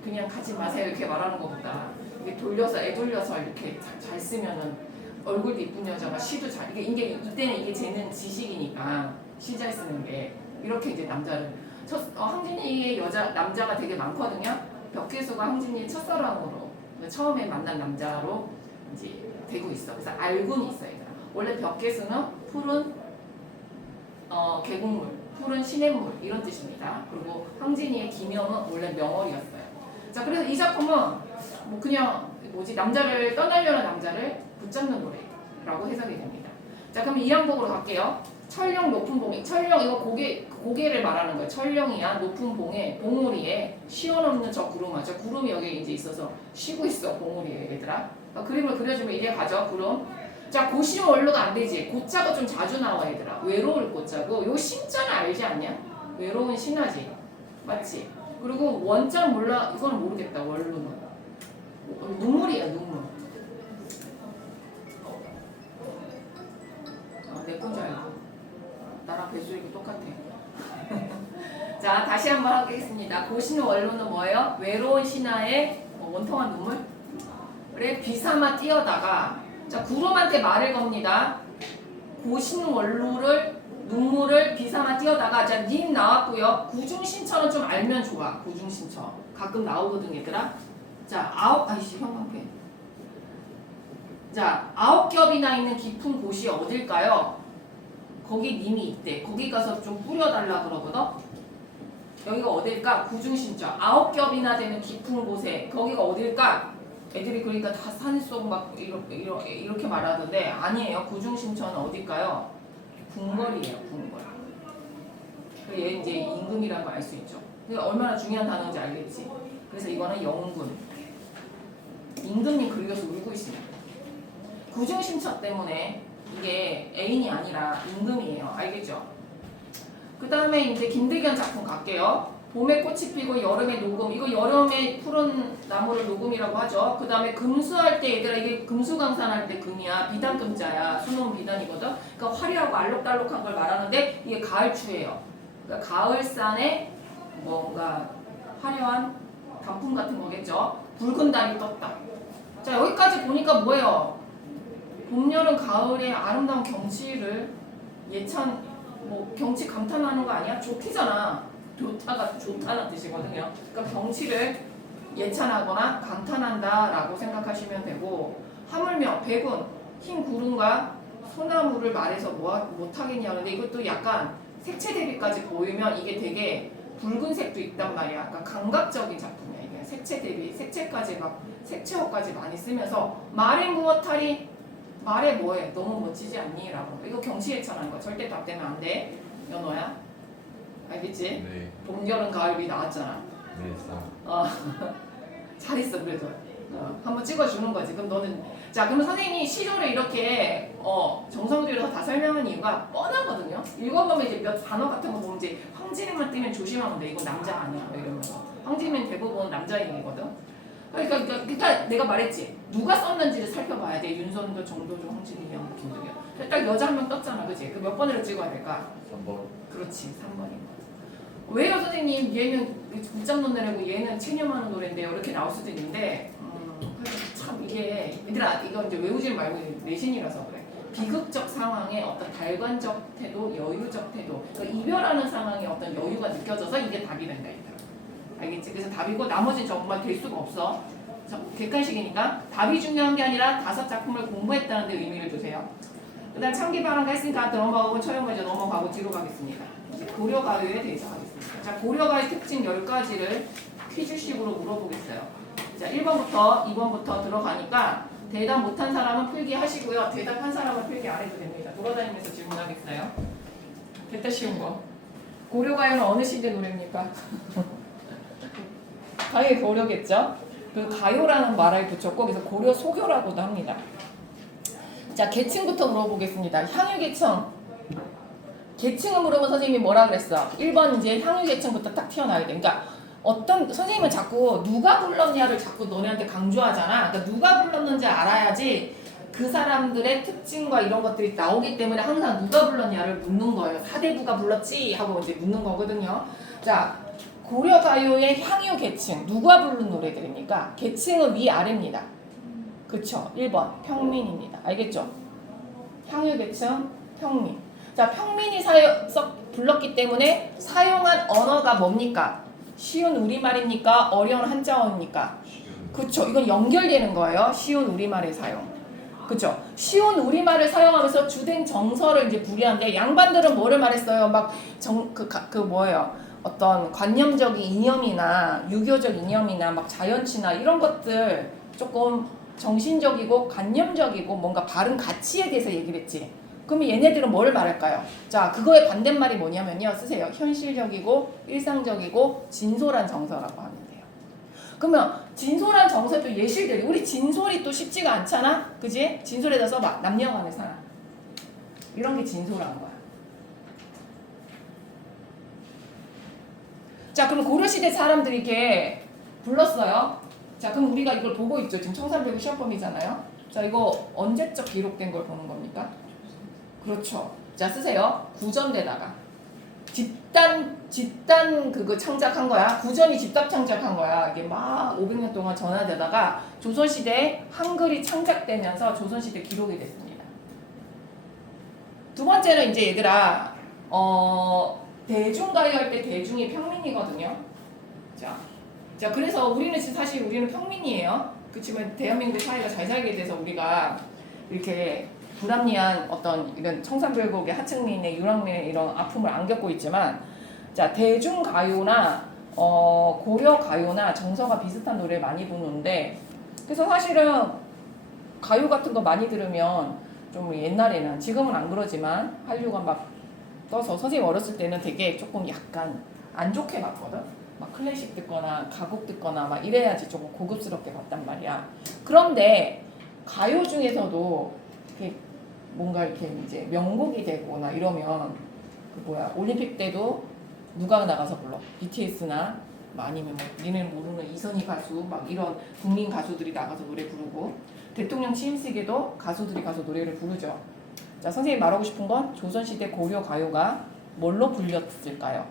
그냥 가지 마세요 이렇게 말하는 것보다 이게 돌려서 애돌려서 이렇게 잘 쓰면은 얼굴도 이쁜 여자가 시도 잘 이게 이때는 이게 쟤는 지식이니까 시 잘 쓰는 게 이렇게 이제 남자를 황진이의 남자가 되게 많거든요. 벽혜수가 황진이의 첫사랑으로 처음에 만난 남자로 이제 되고 있어. 그래서 알고는 있어 얘들아. 원래 벽혜수는 푸른 계곡물, 푸른 시냇물 이런 뜻입니다. 그리고 황진이의 기명은 원래 명월이었어요. 자, 그래서 이 작품은 뭐 그냥 남자를 떠나려는 남자를 붙잡는 노래라고 해석이 됩니다. 자, 그럼 2항복으로 갈게요. 철령 높은 봉에, 철령 이거 고개를 말하는 거예요. 철령이야 높은 봉에 봉우리에 쉬어넘는 저 구름아. 저 구름이 여기 이제 있어서 쉬고 있어 봉우리에 얘들아. 그림을 그려주면 이래 가죠 구름. 자, 고시는 원로가 안 되지. 고자가 좀 자주 나와 얘들아. 외로울 고자고 요 신자는 알지 않냐? 외로운 신하지. 맞지? 그리고 원자는 몰라. 이거는 모르겠다. 원로는 눈물이야 눈물. 내 건지 알고. 나랑 배수이고 똑같아. 자, 다시 한번 하겠습니다. 고시는 원로는 뭐예요? 외로운 신하의 원통한 눈물? 그래, 비삼아 뛰어다가 자, 구름한테 말을 겁니다. 고시는 원로를 눈물을 비삼아 뛰어다가 자, 님 나왔고요. 구중신처는 좀 알면 좋아. 구중신처 가끔 나오거든 얘들아. 자, 형광펜. 자, 9겹이나 있는 깊은 곳이 어딜까요? 거기 님이 있대. 거기 가서 좀 뿌려달라 그러거든. 여기가 어딜까? 구중신처 9겹이나 되는 깊은 곳에 거기가 어딜까? 애들이 그러니까 다 산속 막 이렇게 말하던데 아니에요. 구중신처는 어딜까요? 궁궐이에요. 궁궐. 얘 이제 임금이라는 걸 알 수 있죠. 그러니까 얼마나 중요한 단어인지 알겠지. 그래서 이거는 영군. 임금님 그리워서 울고 있습니다. 구중신처 때문에 이게 애인이 아니라 임금이에요. 알겠죠? 그 다음에 이제 김대견 작품 갈게요. 봄에 꽃이 피고 여름에 녹음. 이거 여름에 푸른 나무를 녹음이라고 하죠. 그 다음에 금수할 때 얘들아 이게 금수강산할 때 금이야. 비단금자야. 수놓은 비단이거든. 그러니까 화려하고 알록달록한 걸 말하는데 이게 가을추예요. 그러니까 가을산에 뭔가 화려한 단풍 같은 거겠죠. 붉은 달이 떴다. 자, 여기까지 보니까 뭐예요? 봄, 여름, 가을의 아름다운 경치를 경치 감탄하는 거 아니야? 좋기잖아. 좋다는 뜻이거든요. 그러니까 경치를 예찬하거나 감탄한다라고 생각하시면 되고 하물며 백운, 흰 구름과 소나무를 말해서 못하겠냐. 근데 이것도 약간 색채 대비까지 보이면 이게 되게 붉은색도 있단 말이야. 그러니까 감각적인 작품이야. 이게 색채 대비, 색채어까지 많이 쓰면서 말에 무엇하리? 말해 뭐해? 너무 멋지지 않니? 라고. 이거 경치 예찬하는 거야. 절대 답되면 안 돼. 연호야. 알겠지? 네. 봄, 여름, 가을이 나왔잖아. 네, 잘했어 그래도. 한번 찍어주는 거지. 그럼 너는 자 그러면 선생님이 시조를 이렇게 정성들여서 다 설명한 이유가 뻔하거든요. 읽어보면 이제 몇 단어 같은 거 보면 이제 황진이만 뜨면 조심하면 돼. 이건 남자 아니야. 이러면서 황진이는 대부분 남자 얘기거든. 그러니까 내가 말했지. 누가 썼는지를 살펴봐야 돼. 윤선도, 정도조, 황진이, 김두경. 딱 여자 한 명 떴잖아, 그치? 그 몇 번으로 찍어야 될까? 3번. 그렇지, 3번인 거. 왜요, 선생님? 얘는 붙잡는 노래고 얘는 체념하는 노래인데요. 이렇게 나올 수도 있는데, 참 이게 얘들아 이거 이제 외우지 말고 내신이라서 그래. 비극적 상황에 어떤 달관적 태도, 여유적 태도, 그러니까 이별하는 상황에 어떤 여유가 느껴져서 이게 답이 된다, 얘들아. 알겠지? 그래서 답이고 나머지는 정말 될 수가 없어. 객관식이니까 답이 중요한 게 아니라 5작품을 공부했다는 데 의미를 두세요. 그 다음 참기바람가 했으니까 넘어가고 처형문제 넘어가고 뒤로 가겠습니다. 이제 고려가요에 대해서 하겠습니다. 자, 고려가요 특징 10가지를 퀴즈식으로 물어보겠어요. 자, 1번부터 2번부터 들어가니까 대답 못한 사람은 필기 하시고요. 대답한 사람은 필기 안 해도 됩니다. 돌아다니면서 질문하겠어요. 됐다 쉬운 거. 고려가요는 어느 시대 노래입니까? 당연히 고려겠죠? 그 가요라는 말을 붙였고 그래서 고려 소교라고도 합니다. 자, 계층부터 물어보겠습니다. 향유계층. 계층을 물어본 선생님이 뭐라 그랬어? 1번 이제 향유계층부터 딱 튀어나와야 돼. 그러니까 어떤 선생님은 자꾸 누가 불렀냐를 자꾸 너네한테 강조하잖아. 그러니까 누가 불렀는지 알아야지 그 사람들의 특징과 이런 것들이 나오기 때문에 항상 누가 불렀냐를 묻는 거예요. 사대부가 불렀지 하고 이제 묻는 거거든요. 자, 고려 가요의 향유 계층 누가 부른 노래들입니까? 계층은 위아래입니다. 그쵸? 1번 평민입니다. 알겠죠? 향유 계층 평민. 자, 평민이 불렀기 때문에 사용한 언어가 뭡니까? 쉬운 우리말입니까? 어려운 한자어입니까? 그쵸? 이건 연결되는 거예요. 쉬운 우리말의 사용. 그쵸? 쉬운 우리말을 사용하면서 주된 정서를 이제 부리하는데 양반들은 뭐를 말했어요? 막 뭐예요? 어떤 관념적인 이념이나 유교적 이념이나 막 자연치나 이런 것들 조금 정신적이고 관념적이고 뭔가 바른 가치에 대해서 얘기를 했지. 그러면 얘네들은 뭐를 말할까요? 자, 그거의 반대말이 뭐냐면요. 쓰세요. 현실적이고 일상적이고 진솔한 정서라고 하면 돼요. 그러면 진솔한 정서도 예시들이 우리 진솔이 또 쉽지가 않잖아. 그지? 진솔에다 써봐. 남녀간의 사랑. 이런 게 진솔한 거야. 자, 그럼 고려시대 사람들이 이렇게 불렀어요. 자, 그럼 우리가 이걸 보고 있죠. 지금 청산별구 시합범위잖아요. 자, 이거 언제적 기록된 걸 보는 겁니까? 그렇죠. 자, 쓰세요. 구전대다가 집단 그거 창작한 거야. 구전이 집단 창작한 거야. 이게 막 500년 동안 전화되다가 조선시대에 한글이 창작되면서 조선시대 기록이 됐습니다. 두 번째는 이제 얘들아, 대중가요 할 때 대중이 평민이거든요. 자, 그래서 우리는 사실 우리는 평민이에요. 그렇지만 대한민국 사회가 잘 살게 돼서 우리가 이렇게 불합리한 어떤 이런 청산별곡의 하층민의 유랑민의 이런 아픔을 안 겪고 있지만, 자, 대중가요나 고려가요나 정서가 비슷한 노래를 많이 부르는데, 그래서 사실은 가요 같은 거 많이 들으면 좀 옛날에는, 지금은 안 그러지만 한류가 막 떠서 선생님 어렸을 때는 되게 조금 약간 안 좋게 봤거든. 막 클래식 듣거나 가곡 듣거나 막 이래야지 조금 고급스럽게 봤단 말이야. 그런데 가요 중에서도 이렇게 뭔가 이렇게 이제 명곡이 되거나 이러면 올림픽 때도 누가 나가서 불러? BTS나 아니면 뭐 니네 모르는 이선희 가수 막 이런 국민 가수들이 나가서 노래 부르고, 대통령 취임식에도 가수들이 가서 노래를 부르죠. 자, 선생님이 말하고 싶은 건 조선시대 고려 가요가 뭘로 불렸을까요?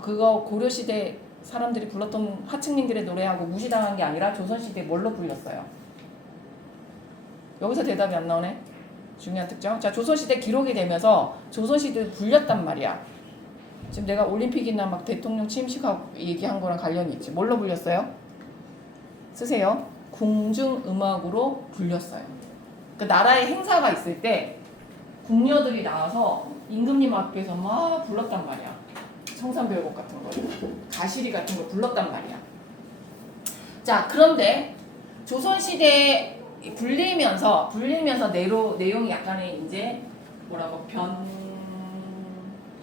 그거 고려시대 사람들이 불렀던 하층민들의 노래하고 무시당한 게 아니라 조선시대 뭘로 불렸어요? 여기서 대답이 안 나오네. 중요한 특정. 자, 조선시대 기록이 되면서 조선시대를 불렸단 말이야. 지금 내가 올림픽이나 막 대통령 취임식하고 얘기한 거랑 관련이 있지. 뭘로 불렸어요? 쓰세요. 궁중음악으로 불렸어요. 그 나라의 행사가 있을 때 궁녀들이 나와서 임금님 앞에서 막 불렀단 말이야. 청산별곡 같은 거, 가시리 같은 거 불렀단 말이야. 자, 그런데 조선시대에 불리면서 내용이 약간의 이제 뭐라고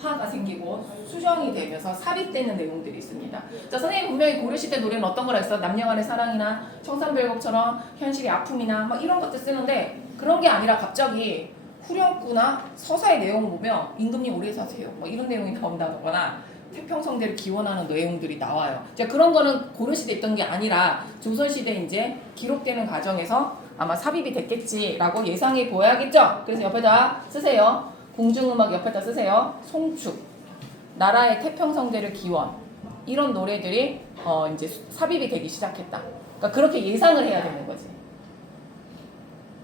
변화가 생기고 수정이 되면서 삽입되는 내용들이 있습니다. 자, 선생님 분명히 고려시대 노래는 어떤 거라 했어? 남녀간의 사랑이나 청산별곡처럼 현실의 아픔이나 막 이런 것들 쓰는데, 그런 게 아니라 갑자기 후렴구나 서사의 내용을 보면 임금님 오래 사세요 뭐 이런 내용이 나온다거나 태평성대를 기원하는 내용들이 나와요. 자, 그런 거는 고려시대에 있던 게 아니라 조선시대 이제 기록되는 과정에서 아마 삽입이 됐겠지라고 예상해 보야겠죠? 그래서 옆에다 쓰세요. 궁중음악 옆에다 쓰세요. 송축, 나라의 태평성대를 기원, 이런 노래들이 이제 삽입이 되기 시작했다. 그러니까 그렇게 예상을 해야 되는 거지.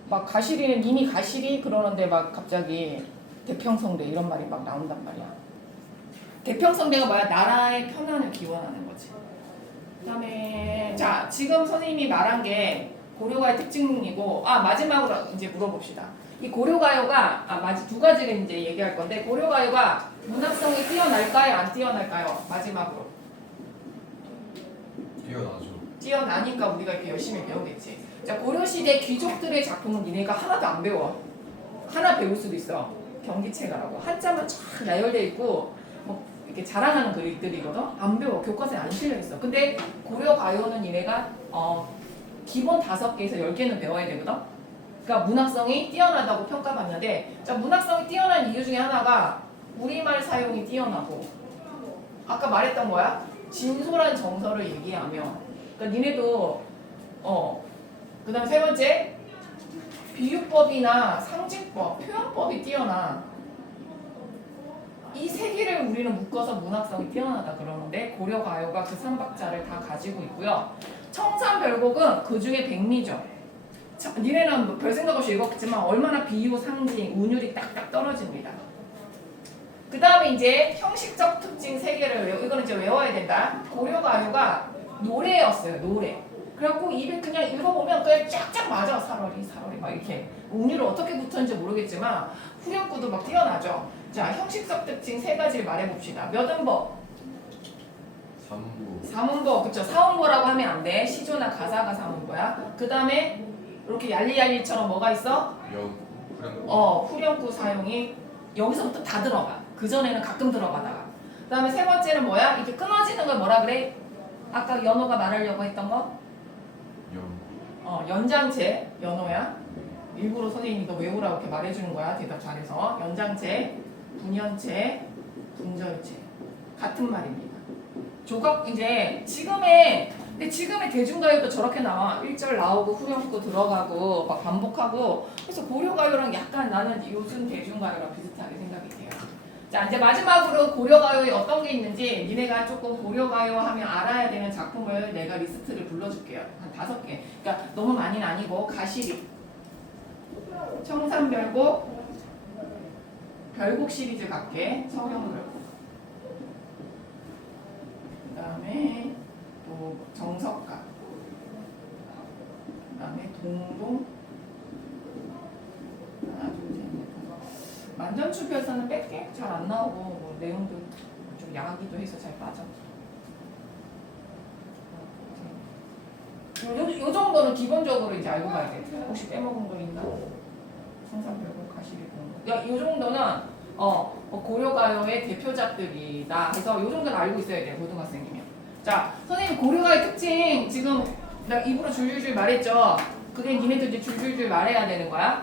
막 가시리는 이미 가시리 그러는데 막 갑자기 태평성대 이런 말이 막 나온단 말이야. 태평성대가 뭐야? 나라의 편안을 기원하는 거지. 그다음에 자, 지금 선생님이 말한 게 고려가의 특징이고, 마지막으로 이제 물어봅시다. 이 고려가요가 두 가지를 이제 얘기할 건데, 고려가요가 문학성이 뛰어날까요? 안 뛰어날까요? 마지막으로. 뛰어나죠. 뛰어나니까 우리가 이렇게 열심히 배우겠지. 자, 고려시대 귀족들의 작품은 니네가 하나도 안 배워. 하나 배울 수도 있어. 경기체가라고. 한자만 쫙 나열돼 있고 뭐 이렇게 자랑하는 글들이거든. 안 배워. 교과서에 안 실려 있어. 근데 고려 가요는 니네가 기본 5개에서 10개는 배워야 되거든. 그러니까 문학성이 뛰어나다고 평가받는데, 자, 문학성이 뛰어난 이유 중에 하나가 우리말 사용이 뛰어나고, 아까 말했던 거야. 진솔한 정서를 얘기하며. 그러니까 니네도 그 다음에 세 번째, 비유법이나 상징법, 표현법이 뛰어나. 이 세 개를 우리는 묶어서 문학성이 뛰어나다 그러는데 고려가요가 그 3박자를 다 가지고 있고요. 청산별곡은 그 중에 백미죠. 자, 니네는 뭐별 생각 없이 읽었겠지만 얼마나 비유, 상징, 운율이 딱딱 떨어집니다. 그 다음에 이제 형식적 특징 세 개를 이거는 이제 외워야 된다. 고려가요가 노래였어요. 노래. 그래갖고 입에 그냥 읽어보면 그냥 쫙쫙 맞아. 사러리 막 이렇게. 운율을 어떻게 붙었는지 모르겠지만 후렴구도 막 뛰어나죠. 자, 형식적 특징 세 가지를 말해봅시다. 몇 음보? 3부. 3음보. 그쵸. 4음보라고 하면 안 돼. 시조나 가사가 3음보야. 그 다음에 이렇게 얄리얄리처럼 뭐가 있어? 후렴구. 후렴구 사용이 여기서부터 다 들어가. 그전에는 가끔 들어가다가. 그 다음에 세 번째는 뭐야? 이렇게 끊어지는 걸 뭐라 그래? 아까 연호가 말하려고 했던 거? 연장체. 연호야. 일부러 선생님이 너 외우라고 이렇게 말해주는 거야. 대답 잘해서. 연장체, 분연체, 분절체. 같은 말입니다. 조각 이제 지금의 대중가요도 저렇게 나와. 1절 나오고 후렴구 들어가고 막 반복하고. 그래서 고려가요랑 약간 나는 요즘 대중가요랑 비슷하게 생각이 돼요. 자, 이제 마지막으로 고려가요에 어떤 게 있는지 니네가 조금 고려가요 하면 알아야 되는 작품을 내가 리스트를 불러줄게요. 한 5개. 그러니까 너무 많이는 아니고 가시리, 청산별곡, 별곡 시리즈 갈게. 서경별곡. 그 다음에 또 정석가. 그 다음에 동동. 하나, 둘, 셋, 넷. 만전출표에서는 뺄게. 잘 안 나오고 뭐 내용도 좀 야하기도 해서 잘 빠져. 요 정도는 기본적으로 이제 알고 가야 돼. 혹시 빼먹은 거 있나? 청산별곡, 가시리, 동동. 야, 요 정도는 고려가요의 대표작들이다. 그래서 요 정도는 알고 있어야 돼, 고등학생이면. 자, 선생님 고려가요 특징 지금 나 입으로 줄줄줄 말했죠. 그게 니네들이 줄줄줄 말해야 되는 거야.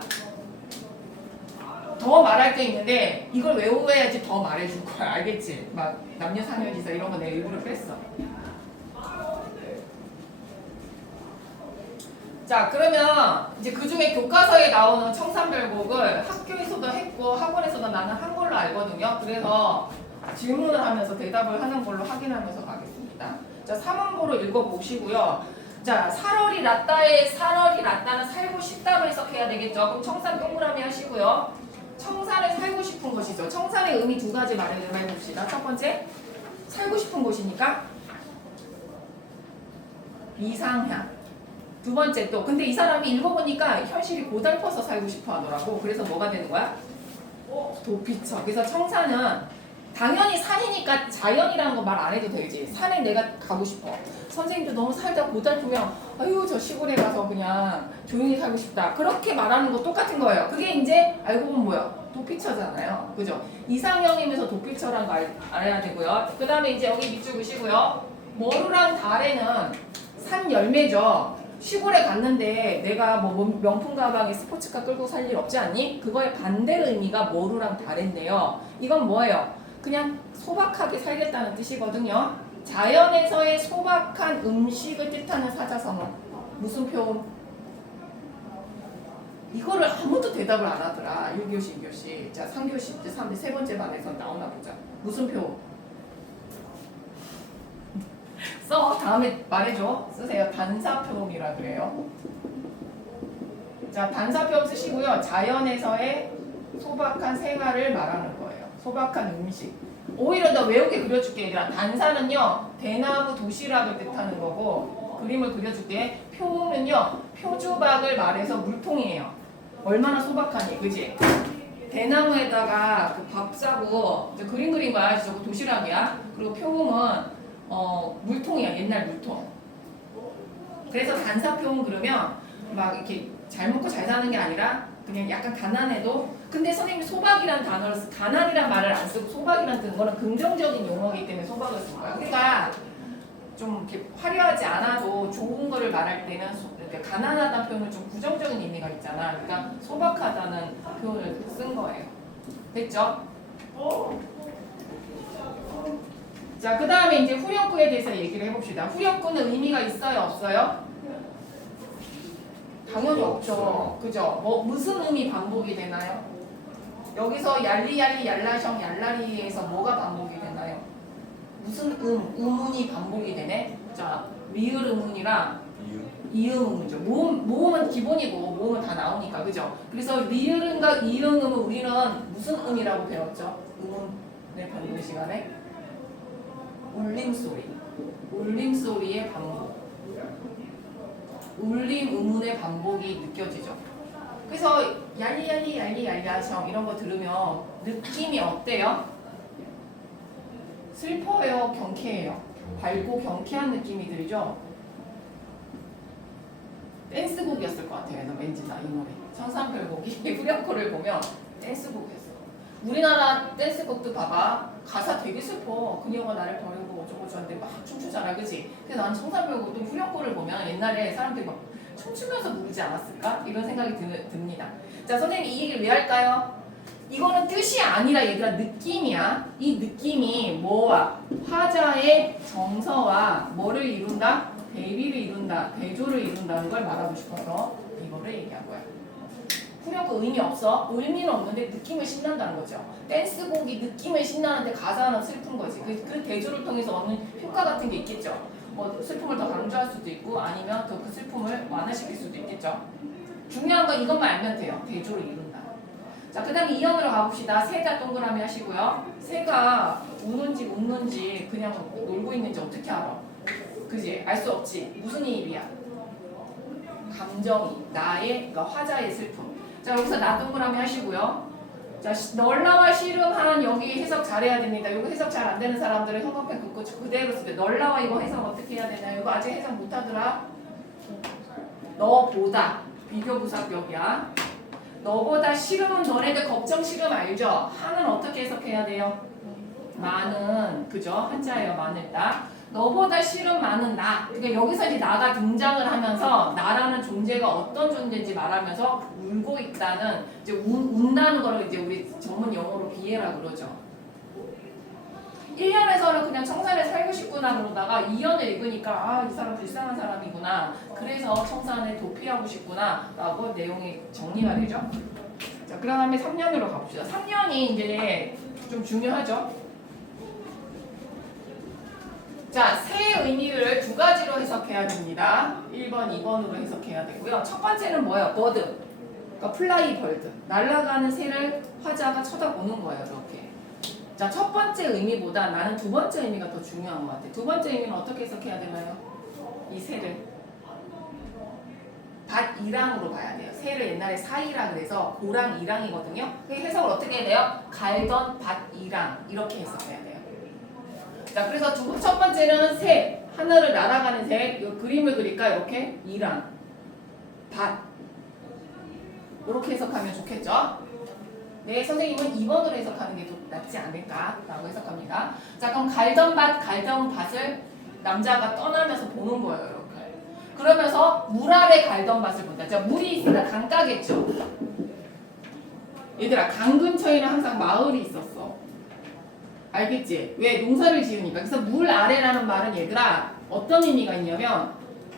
더 말할 게 있는데 이걸 외워야지 더 말해줄 거야. 알겠지? 막 남녀상여지서 이런 거 내 일부러 뺐어. 자, 그러면 이제 그 중에 교과서에 나오는 청산별곡을 학교에서도 했고 학원에서도 나는 한 걸로 알거든요. 그래서 질문을 하면서 대답을 하는 걸로 확인하면서 가겠습니다. 자, 3원고로 읽어보시고요. 자, 살얼이 낫다는 살고 싶다로 해석해야 되겠죠. 그럼 청산 동그라미 하시고요. 청산에 살고 싶은 것이죠. 청산의 의미 두 가지 마련을 해봅시다. 첫 번째, 살고 싶은 곳이니까 이상향. 두 번째 또, 근데 이 사람이 읽어보니까 현실이 고달퍼서 살고 싶어 하더라고. 그래서 뭐가 되는 거야? 도피처. 그래서 청산은 당연히 산이니까 자연이라는 거 말 안 해도 되지. 산에 내가 가고 싶어. 선생님도 너무 살다 고달프면 아유 저 시골에 가서 그냥 조용히 살고 싶다. 그렇게 말하는 거 똑같은 거예요. 그게 이제 알고 보면 뭐야? 도피처잖아요. 그죠? 이상형이면서 도피처라는 거 알아야 되고요. 그 다음에 이제 여기 밑줄 그시고요. 머루랑 달에는 산 열매죠. 시골에 갔는데 내가 뭐 명품 가방에 스포츠카 끌고 살 일 없지 않니? 그거의 반대 의미가 머루랑 달인데요. 이건 뭐예요? 그냥 소박하게 살겠다는 뜻이거든요. 자연에서의 소박한 음식을 뜻하는 사자성어. 무슨 표현? 이거를 아무도 대답을 안 하더라. 1교시, 2교시. 자, 3교시 때 3대 세 번째 반에서 나오나 보자. 무슨 표현? 써. 다음에 말해줘. 쓰세요. 단사표현이라 그래요. 자, 단사표현 쓰시고요. 자연에서의 소박한 생활을 말하는 거예요. 소박한 음식. 오히려 더 외우게 그려줄게. 얘들아. 단사는요, 대나무 도시락을 뜻하는 거고, 그림을 그려줄게. 표는요, 표주박을 말해서 물통이에요. 얼마나 소박하니, 그지? 대나무에다가 그 밥 싸고 그림 그린 거야. 저거 도시락이야. 그리고 표홍은 물통이야. 옛날 물통. 그래서 단사표홍 그러면 막 이렇게 잘 먹고 잘 사는 게 아니라 그냥 약간 가난해도, 근데 선생님이 소박이란 단어를 가난이란 말을 안 쓰고 소박이란 뜻은 거는 긍정적인 용어이기 때문에 소박을 쓴 거야. 그러니까 좀 이렇게 화려하지 않아도 좋은 거를 말할 때는 그러니까 가난하다는 표현은 좀 부정적인 의미가 있잖아. 그러니까 소박하다는 표현을 쓴 거예요. 됐죠? 자, 그 다음에 이제 후렴구에 대해서 얘기를 해봅시다. 후렴구는 의미가 있어요, 없어요? 당연히 없죠. 그죠? 뭐 무슨 음이 반복이 되나요? 여기서 얄리얄리 얄라셩 얄라리에서 뭐가 반복이 되나요? 무슨 음운이 반복이 되네? 자, 리을 음운이랑 이응 음운이죠. 모음은 기본이고 모음은 다 나오니까 그죠? 그래서 리을음과 이응 음은 우리는 무슨 음이라고 배웠죠? 음운의 반복 시간에 울림소리, 울림소리의 반복, 울림 음운의 반복이 느껴지죠. 그래서 얄리얄리 얄리얄리아성 이런 거 들으면 느낌이 어때요? 슬퍼요, 경쾌해요. 밝고 경쾌한 느낌이 들죠. 댄스곡이었을 것 같아요. 왠지 나 이 노래. 청산별곡이 후렴구를 보면 댄스곡이었어. 우리나라 댄스곡도 봐봐. 가사 되게 슬퍼. 그녀가 나를 버리고 어쩌고 저쩌는데 막 춤추잖아, 그치? 그래서 난 청산별곡도 후렴구를 보면 옛날에 사람들이 막 춤추면서 부르지 않았을까? 이런 생각이 듭니다. 자, 선생님이 이 얘기를 왜 할까요? 이거는 뜻이 아니라 얘들아 느낌이야. 이 느낌이 뭐와 화자의 정서와 뭐를 이룬다? 대비를 이룬다, 대조를 이룬다는 걸 말하고 싶어서 이거를 얘기한 거야. 후렴구 의미 없어? 의미는 없는데 느낌을 신난다는 거죠. 댄스곡이 느낌을 신나는데 가사는 슬픈 거지. 그 대조를 통해서 얻는 효과 같은 게 있겠죠. 뭐 슬픔을 더 강조할 수도 있고 아니면 더 그 슬픔을 완화시킬 수도 있겠죠. 중요한 건 이것만 알면 돼요. 대조를 이룬다. 자, 그 다음에 2형으로 가봅시다. 새가 동그라미 하시고요. 새가 우는지 웃는지 그냥 놀고 있는지 어떻게 알아? 그지? 알 수 없지. 무슨 이입이야? 감정이. 나의, 그러니까 화자의 슬픔. 자, 여기서 나 동그라미 하시고요. 자, 널라와 씨름한 여기 해석 잘해야 됩니다. 이거 해석 잘 안 되는 사람들은 형광펜 긋고 그대로 쓰게. 널라와 이거 해석 어떻게 해야 되나요? 이거 아직 해석 못하더라. 너보다. 비교부사격이야. 너보다 씨름은 너네들 걱정 씨름 알죠? 하는 어떻게 해석해야 돼요? 많은. 그죠? 한자예요. 많을 다. 너보다 씨름 많은 나. 그러니까 여기서 이제 나가 등장을 하면서 나라는 존재가 어떤 존재인지 말하면서 울고 있다는 이제 운다는 거를 이제 우리 전문 용어로 비애라 그러죠. 1년에서는 그냥 청산에 살고 싶구나 그러다가 2년을 읽으니까 아, 이 사람 불쌍한 사람이구나. 그래서 청산에 도피하고 싶구나 라고 내용이 정리가 되죠. 자, 그 다음에 3년으로 가봅시다. 3년이 이제 좀 중요하죠. 자, 새의 의미를 두 가지로 해석해야 됩니다. 1번, 2번으로 해석해야 되고요. 첫 번째는 뭐예요? 버드. 그러니까 플라이 벌드. 날아가는 새를 화자가 쳐다보는 거예요. 이렇게. 자, 첫 번째 의미보다 나는 두 번째 의미가 더 중요한 것 같아요. 두 번째 의미는 어떻게 해석해야 되나요? 이 새를. 밭이랑으로 봐야 돼요. 새를 옛날에 사이라 그래서 고랑 이랑이거든요. 그 해석을 어떻게 해야 돼요? 갈던 밭이랑 이렇게 해석해야 돼요. 자, 그래서 첫 번째는 새, 하늘을 날아가는 새, 이 그림을 그릴까? 이렇게 이랑, 밭 이렇게 해석하면 좋겠죠? 네, 선생님은 2번으로 해석하는 게 더 낫지 않을까라고 해석합니다. 자, 그럼 갈던 밭을 남자가 떠나면서 보는 거예요. 이렇게. 그러면서 물 아래 갈던 밭을 본다. 자, 물이 있으니까 강가겠죠? 얘들아, 강 근처에는 항상 마을이 있었어. 알겠지? 왜? 농사를 지으니까. 그래서 물 아래라는 말은 얘들아 어떤 의미가 있냐면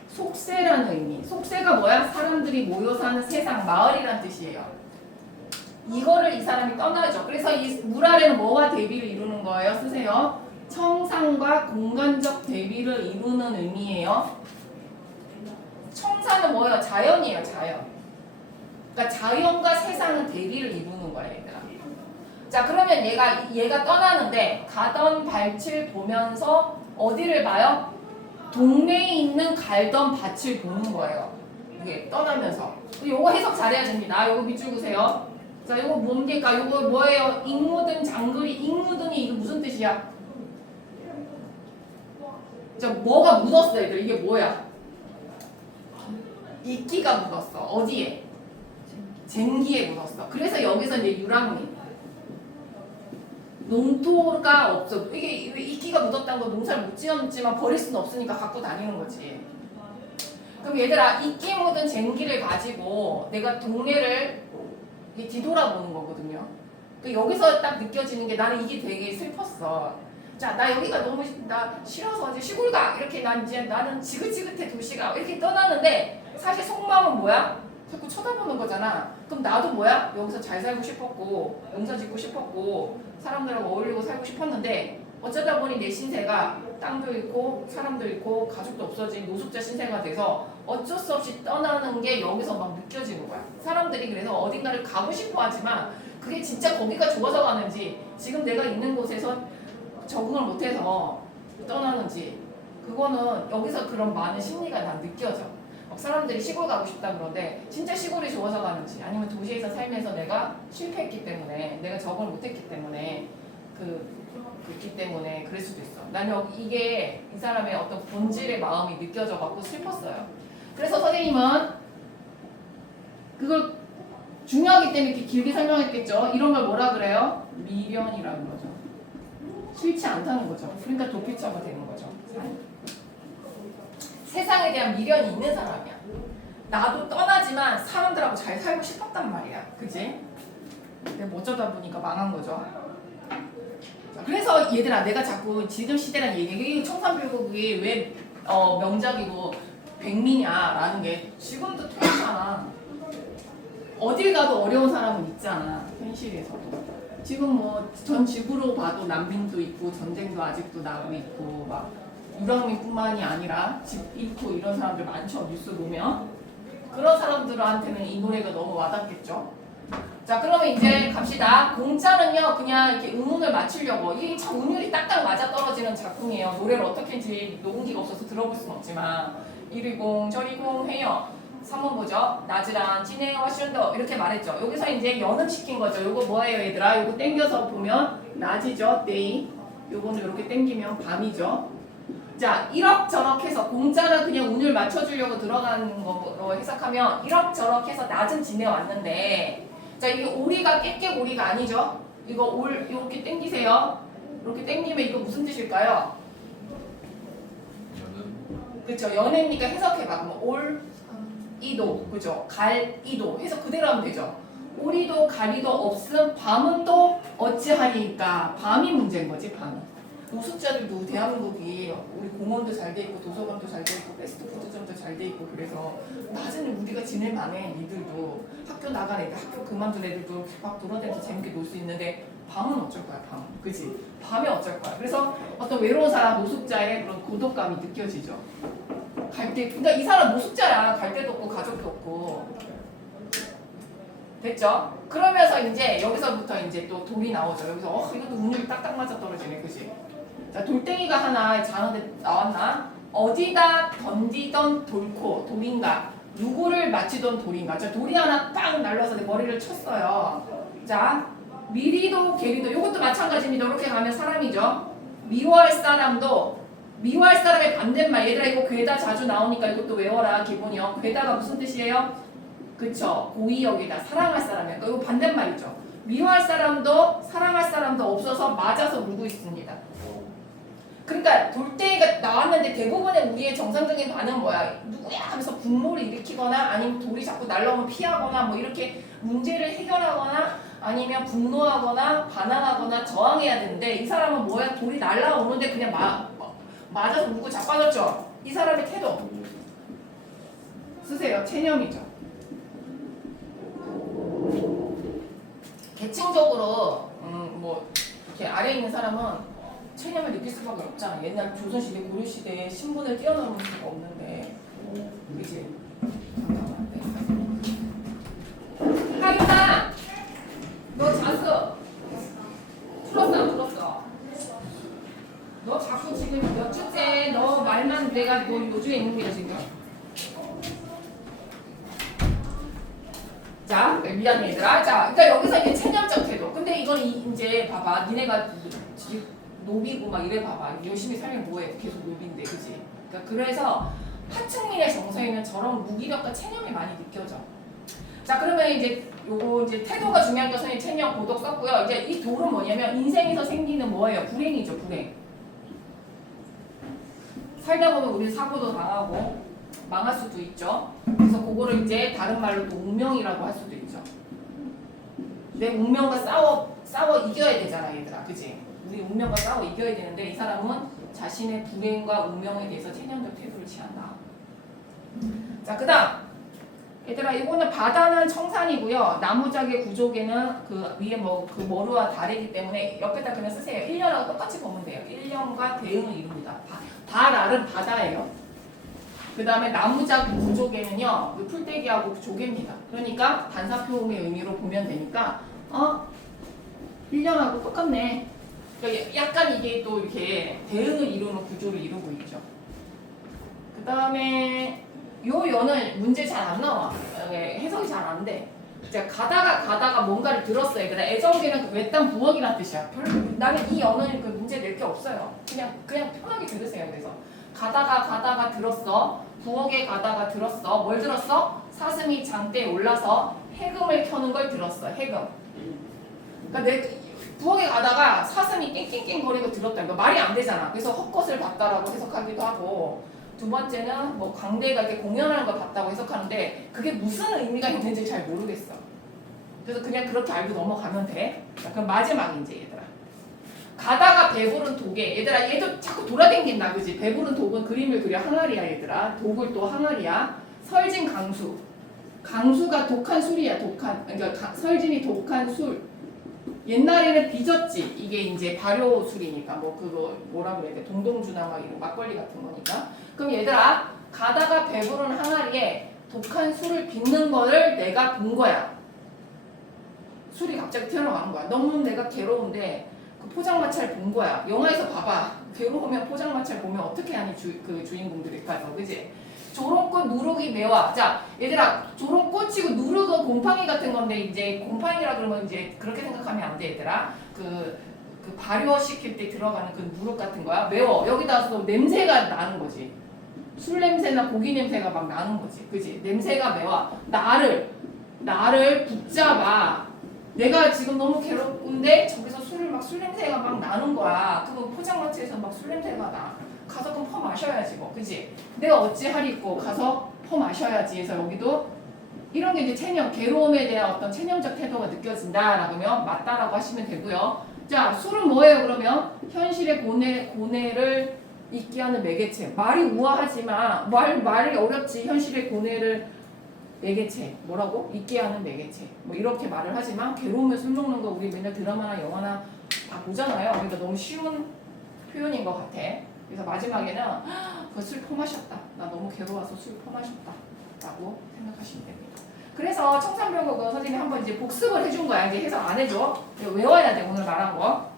속세라는 의미. 속세가 뭐야? 사람들이 모여 사는 세상, 마을이란 뜻이에요. 이거를 이 사람이 떠나죠. 그래서 이 물 아래는 뭐와 대비를 이루는 거예요? 쓰세요. 청산과 공간적 대비를 이루는 의미예요. 청산은 뭐예요? 자연이에요. 자연. 그러니까 자연과 세상은 대비를 이루는 거예요. 얘들아. 자, 그러면 얘가 떠나는데 가던 밭을 보면서 어디를 봐요? 동네에 있는 갈던 밭을 보는 거예요. 이게 떠나면서. 요거 해석 잘해야 됩니다. 요거 밑줄 그세요. 자, 요거 뭡니까? 요거 뭐예요? 익묻은 장글이, 익묻은이 이게 무슨 뜻이야? 자, 뭐가 묻었어, 얘들. 이게 뭐야? 이끼가 묻었어. 어디에? 쟁기에 묻었어. 그래서 여기서 이제 유랑민. 농토가 없어. 이게 이끼가 묻었다는 건 농사를 못 지었지만 버릴 수는 없으니까 갖고 다니는 거지. 그럼 얘들아, 이끼 묻은 쟁기를 가지고 내가 동네를 뒤돌아보는 거거든요. 또 여기서 딱 느껴지는 게 나는 이게 되게 슬펐어. 자, 나 여기가 너무 나 싫어서 이제 시골 가. 이렇게 나는 지긋지긋해 도시가. 이렇게 떠나는데 사실 속마음은 뭐야? 자꾸 쳐다보는 거잖아. 그럼 나도 뭐야? 여기서 잘 살고 싶었고 농사 짓고 싶었고 사람들하고 어울리고 살고 싶었는데 어쩌다 보니 내 신세가 땅도 잃고 사람도 잃고 가족도 없어진 노숙자 신세가 돼서 어쩔 수 없이 떠나는 게 여기서 막 느껴지는 거야. 사람들이 그래서 어딘가를 가고 싶어 하지만 그게 진짜 거기가 좋아서 가는지 지금 내가 있는 곳에서 적응을 못해서 떠나는지 그거는 여기서 그런 많은 심리가 난 느껴져. 막 사람들이 시골 가고 싶다 그러는데 진짜 시골이 좋아서 가는지 아니면 도시에서 살면서 내가 실패했기 때문에 내가 적응을 못했기 때문에 그렇기 때문에 그럴 수도 있어. 나는 이게 이 사람의 어떤 본질의 마음이 느껴져 갖고 슬펐어요. 그래서 선생님은 그걸 중요하기 때문에 이렇게 길게 설명했겠죠. 이런 걸 뭐라 그래요? 미련이라는 거죠. 싫지 않다는 거죠. 그러니까 도피처가 되는 거죠. 세상에 대한 미련이 있는 사람이야. 나도 떠나지만 사람들하고 잘 살고 싶었단 말이야. 그치? 근데 뭐 어쩌다 보니까 망한 거죠. 그래서 얘들아 내가 자꾸 지금 시대란 얘기 청산불국이 왜 명작이고 백미냐라는 게 지금도 통하잖아. 어딜 가도 어려운 사람은 있잖아. 현실에서도. 지금 뭐 전 지구로 봐도 난민도 있고 전쟁도 아직도 나고 있고 막 유랑민뿐만이 아니라 집 잃고 이런 사람들 많죠. 뉴스 보면. 그런 사람들한테는 이 노래가 너무 와닿겠죠. 자 그러면 이제 갑시다. 공짜는요 그냥 이렇게 음운을 맞추려고 이게 참 운율이 딱딱 맞아떨어지는 작품이에요. 노래를 어떻게 했는지 녹음기가 없어서 들어볼 수는 없지만 이리공 저리공 해요. 3번 보죠. 낮이랑 진해와 슌더 이렇게 말했죠. 여기서 이제 연음시킨 거죠. 요거 뭐예요 얘들아? 요거 땡겨서 보면 낮이죠. day. 요거는 이렇게 땡기면 밤이죠. 자 이럭저럭 해서 공짜는 그냥 운을 맞춰주려고 들어가는 거로 해석하면 이럭저럭 해서 낮은 진해 왔는데 자 이게 오리가 깨깨오리가 아니죠. 이거 올 이렇게 땡기세요. 이렇게 땡기면 이거 무슨 뜻일까요? 그렇죠. 연애니까 해석해봐. 그럼 올 이도 그죠. 갈 이도 해서 그대로 하면 되죠. 오리도 가리도 없음 밤은 또 어찌하리까 밤이 문제인 거지. 밤이. 노숙자들도 대한민국이 우리 공원도 잘 돼 있고 도서관도 잘 돼 있고 패스트푸드점도 잘 돼 있고 그래서 낮에는 우리가 지낼 만해. 니들도 학교 나간 애들 학교 그만둔 애들도 막 돌아다니면서 재밌게 놀 수 있는데 밤은 어쩔 거야. 밤 그치? 밤에 어쩔 거야. 그래서 어떤 외로운 사람 노숙자의 그런 고독감이 느껴지죠. 갈 때 그러니까 이 사람 노숙자야. 갈 데도 없고 가족도 없고 됐죠? 그러면서 이제 여기서부터 이제 또 돌이 나오죠. 여기서 이것도 운율이 딱딱 맞아 떨어지네. 그치? 자, 돌덩이가 하나 자는데 나왔나? 어디다 던지던 돌코, 돌인가? 누구를 맞히던 돌인가? 자, 돌이 하나 딱 날라서 내 머리를 쳤어요. 자, 미리도 게리도 이것도 마찬가지입니다. 이렇게 가면 사람이죠. 미워할 사람도 미워할 사람의 반대말. 얘들아 이거 괴다 자주 나오니까 이것도 외워라. 기본이요. 괴다가 무슨 뜻이에요? 그쵸. 고의 여기다 사랑할 사람이야. 이거 반대말이죠. 미워할 사람도 사랑할 사람도 없어서 맞아서 물고 있습니다. 그러니까 돌덩이가 나왔는데 대부분의 우리의 정상적인 반응은 뭐야? 누구야? 하면서 분노를 일으키거나 아니면 돌이 자꾸 날라오면 피하거나 뭐 이렇게 문제를 해결하거나 아니면 분노하거나 반항하거나 저항해야 되는데 이 사람은 뭐야? 돌이 날라오는데 그냥 맞아서 물고 자빠졌죠? 이 사람의 태도 쓰세요. 체념이죠. 계층적으로 뭐 이렇게 아래에 있는 사람은 체념을 느낄 수밖에 없잖아. 옛날 조선시대, 고려시대에 신분을 뛰어넘을 수가 없는데 그치? 하윤아! 너 잤어? 풀었어 안 풀었어? 너 자꾸 지금 몇 주째 너 말만 내가 너 요주에 있는 거야 지금? 자, 미안 얘들아. 자, 그러니까 여기서 이제 체념적 태도. 근데 이건 이제 봐봐. 니네가 노비고 막 이래 봐봐. 열심히 살면 뭐해? 계속 노비인데, 그지? 그러니까 그래서 하층민의 정서에는 저런 무기력과 체념이 많이 느껴져. 자, 그러면 이제 요거 이제 태도가 중요한 것은 체념, 고독 썼고요. 이제 이 돌은 뭐냐면 인생에서 생기는 뭐예요? 불행이죠, 불행. 살다 보면 우리 사고도 당하고 망할 수도 있죠. 그래서 그거를 이제 다른 말로 또 운명이라고 할 수도 있죠. 내 운명과 싸워 이겨야 되잖아, 얘들아, 그지? 우리 운명과 싸워 이겨야 되는데 이 사람은 자신의 불행과 운명에 대해서 체념적 태도를 취한다. 자, 그다음 얘들아 이거는 바다는 청산이고요. 나무작의 구조개는 그 위에 뭐 그 머루와 다리기 때문에 옆에다 그냥 쓰세요. 1년하고 똑같이 보면 돼요. 1년과 대응을 이룹니다. 발알은 바다예요. 그 다음에 나무작 구조개는요, 그 풀떼기하고 조개입니다. 그러니까 반사표음의 의미로 보면 되니까, 1년하고 똑같네. 그러니까 약간 이게 또 이렇게 대응을 이루는 구조를 이루고 있죠. 그 다음에 요 연은 문제 잘 안 나와. 해석이 잘 안 돼. 이제 가다가 뭔가를 들었어요. 그러니까 애정계는 그 외딴 부엌이란 뜻이야. 나는 이 연은 그 문제 낼 게 없어요. 그냥 편하게 들으세요. 그래서 가다가 들었어. 부엌에 가다가 들었어. 뭘 들었어? 사슴이 장대에 올라서 해금을 켜는 걸 들었어. 해금. 그러니까 부엌에 가다가 사슴이 깽깽깽 거리고 들었다. 이거 말이 안 되잖아. 그래서 헛것을 봤다라고 해석하기도 하고, 두 번째는 뭐 광대가 이렇게 공연하는 걸 봤다고 해석하는데 그게 무슨 의미가 있는지 잘 모르겠어. 그래서 그냥 그렇게 알고 넘어가면 돼. 자, 그럼 마지막 이제 얘들아. 가다가 배부른 독에, 얘들아 얘도 자꾸 돌아댕긴다 그지? 배부른 독은 그림을 그려 항아리야 얘들아. 독을 또 항아리야. 설진 강수. 강수가 독한 술이야. 그러니까 설진이 독한 술. 옛날에는 빚었지. 이게 이제 발효술이니까 뭐 그거 뭐라고 해야 돼? 동동주나 막 이런 막걸리 같은 거니까. 그럼 얘들아 가다가 배부른 항아리에 독한 술을 빚는 거를 내가 본 거야. 술이 갑자기 튀어나오는 거야. 너무 내가 괴로운데 그 포장마차를 본 거야. 영화에서 봐봐. 괴로우면 포장마차를 보면 어떻게 하니 그 주인공들일까요? 그지? 조롱꽃 누룩이 매워. 자, 얘들아, 조롱꽃이고 누룩은 곰팡이 같은 건데 이제 곰팡이라 그러면 이제 그렇게 생각하면 안 돼, 얘들아. 그 발효시킬 때 들어가는 그 누룩 같은 거야. 매워. 여기다 또 냄새가 나는 거지. 술 냄새나 고기 냄새가 막 나는 거지. 그지? 냄새가 매워. 나를 붙잡아. 내가 지금 너무 괴롭은데 저기서 술 냄새가 막 나는 거야. 그거 포장마차에서 막 술 냄새가 나. 가서 그럼 퍼 마셔야지 뭐, 그지? 내가 어찌하리꼬 가서 퍼 마셔야지 해서 여기도 이런 게 이제 체념, 괴로움에 대한 어떤 체념적 태도가 느껴진다라고 하면 맞다라고 하시면 되고요. 자, 술은 뭐예요 그러면? 현실의 고뇌를 잊게 하는 매개체. 말이 우아하지만 말이 어렵지. 현실의 고뇌를 매개체. 뭐라고? 잊게 하는 매개체. 뭐 이렇게 말을 하지만 괴로우면 술 먹는 거 우리 맨날 드라마나 영화나 다 보잖아요. 그러니까 너무 쉬운 표현인 것 같아. 그래서 마지막에는 그 술 퍼마셨다. 나 너무 괴로워서 술 퍼마셨다. 라고 생각하시면 됩니다. 그래서 청산별곡은 선생님이 한번 이제 복습을 해준 거야. 이제 해석 안 해줘. 외워야 돼. 오늘 말한 거.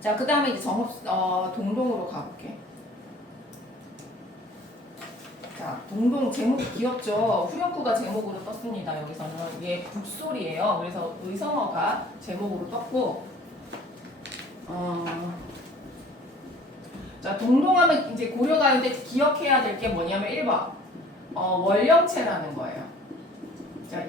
자, 그 다음에 이제 동동으로 가볼게. 자, 동동 제목이 귀엽죠? 후렴구가 제목으로 떴습니다. 여기서는 얘 북소리예요. 그래서 의성어가 제목으로 떴고, 자, 동동하면 이제 고려가는데 기억해야 될 게 뭐냐면 1번 원령체라는 거예요. 자,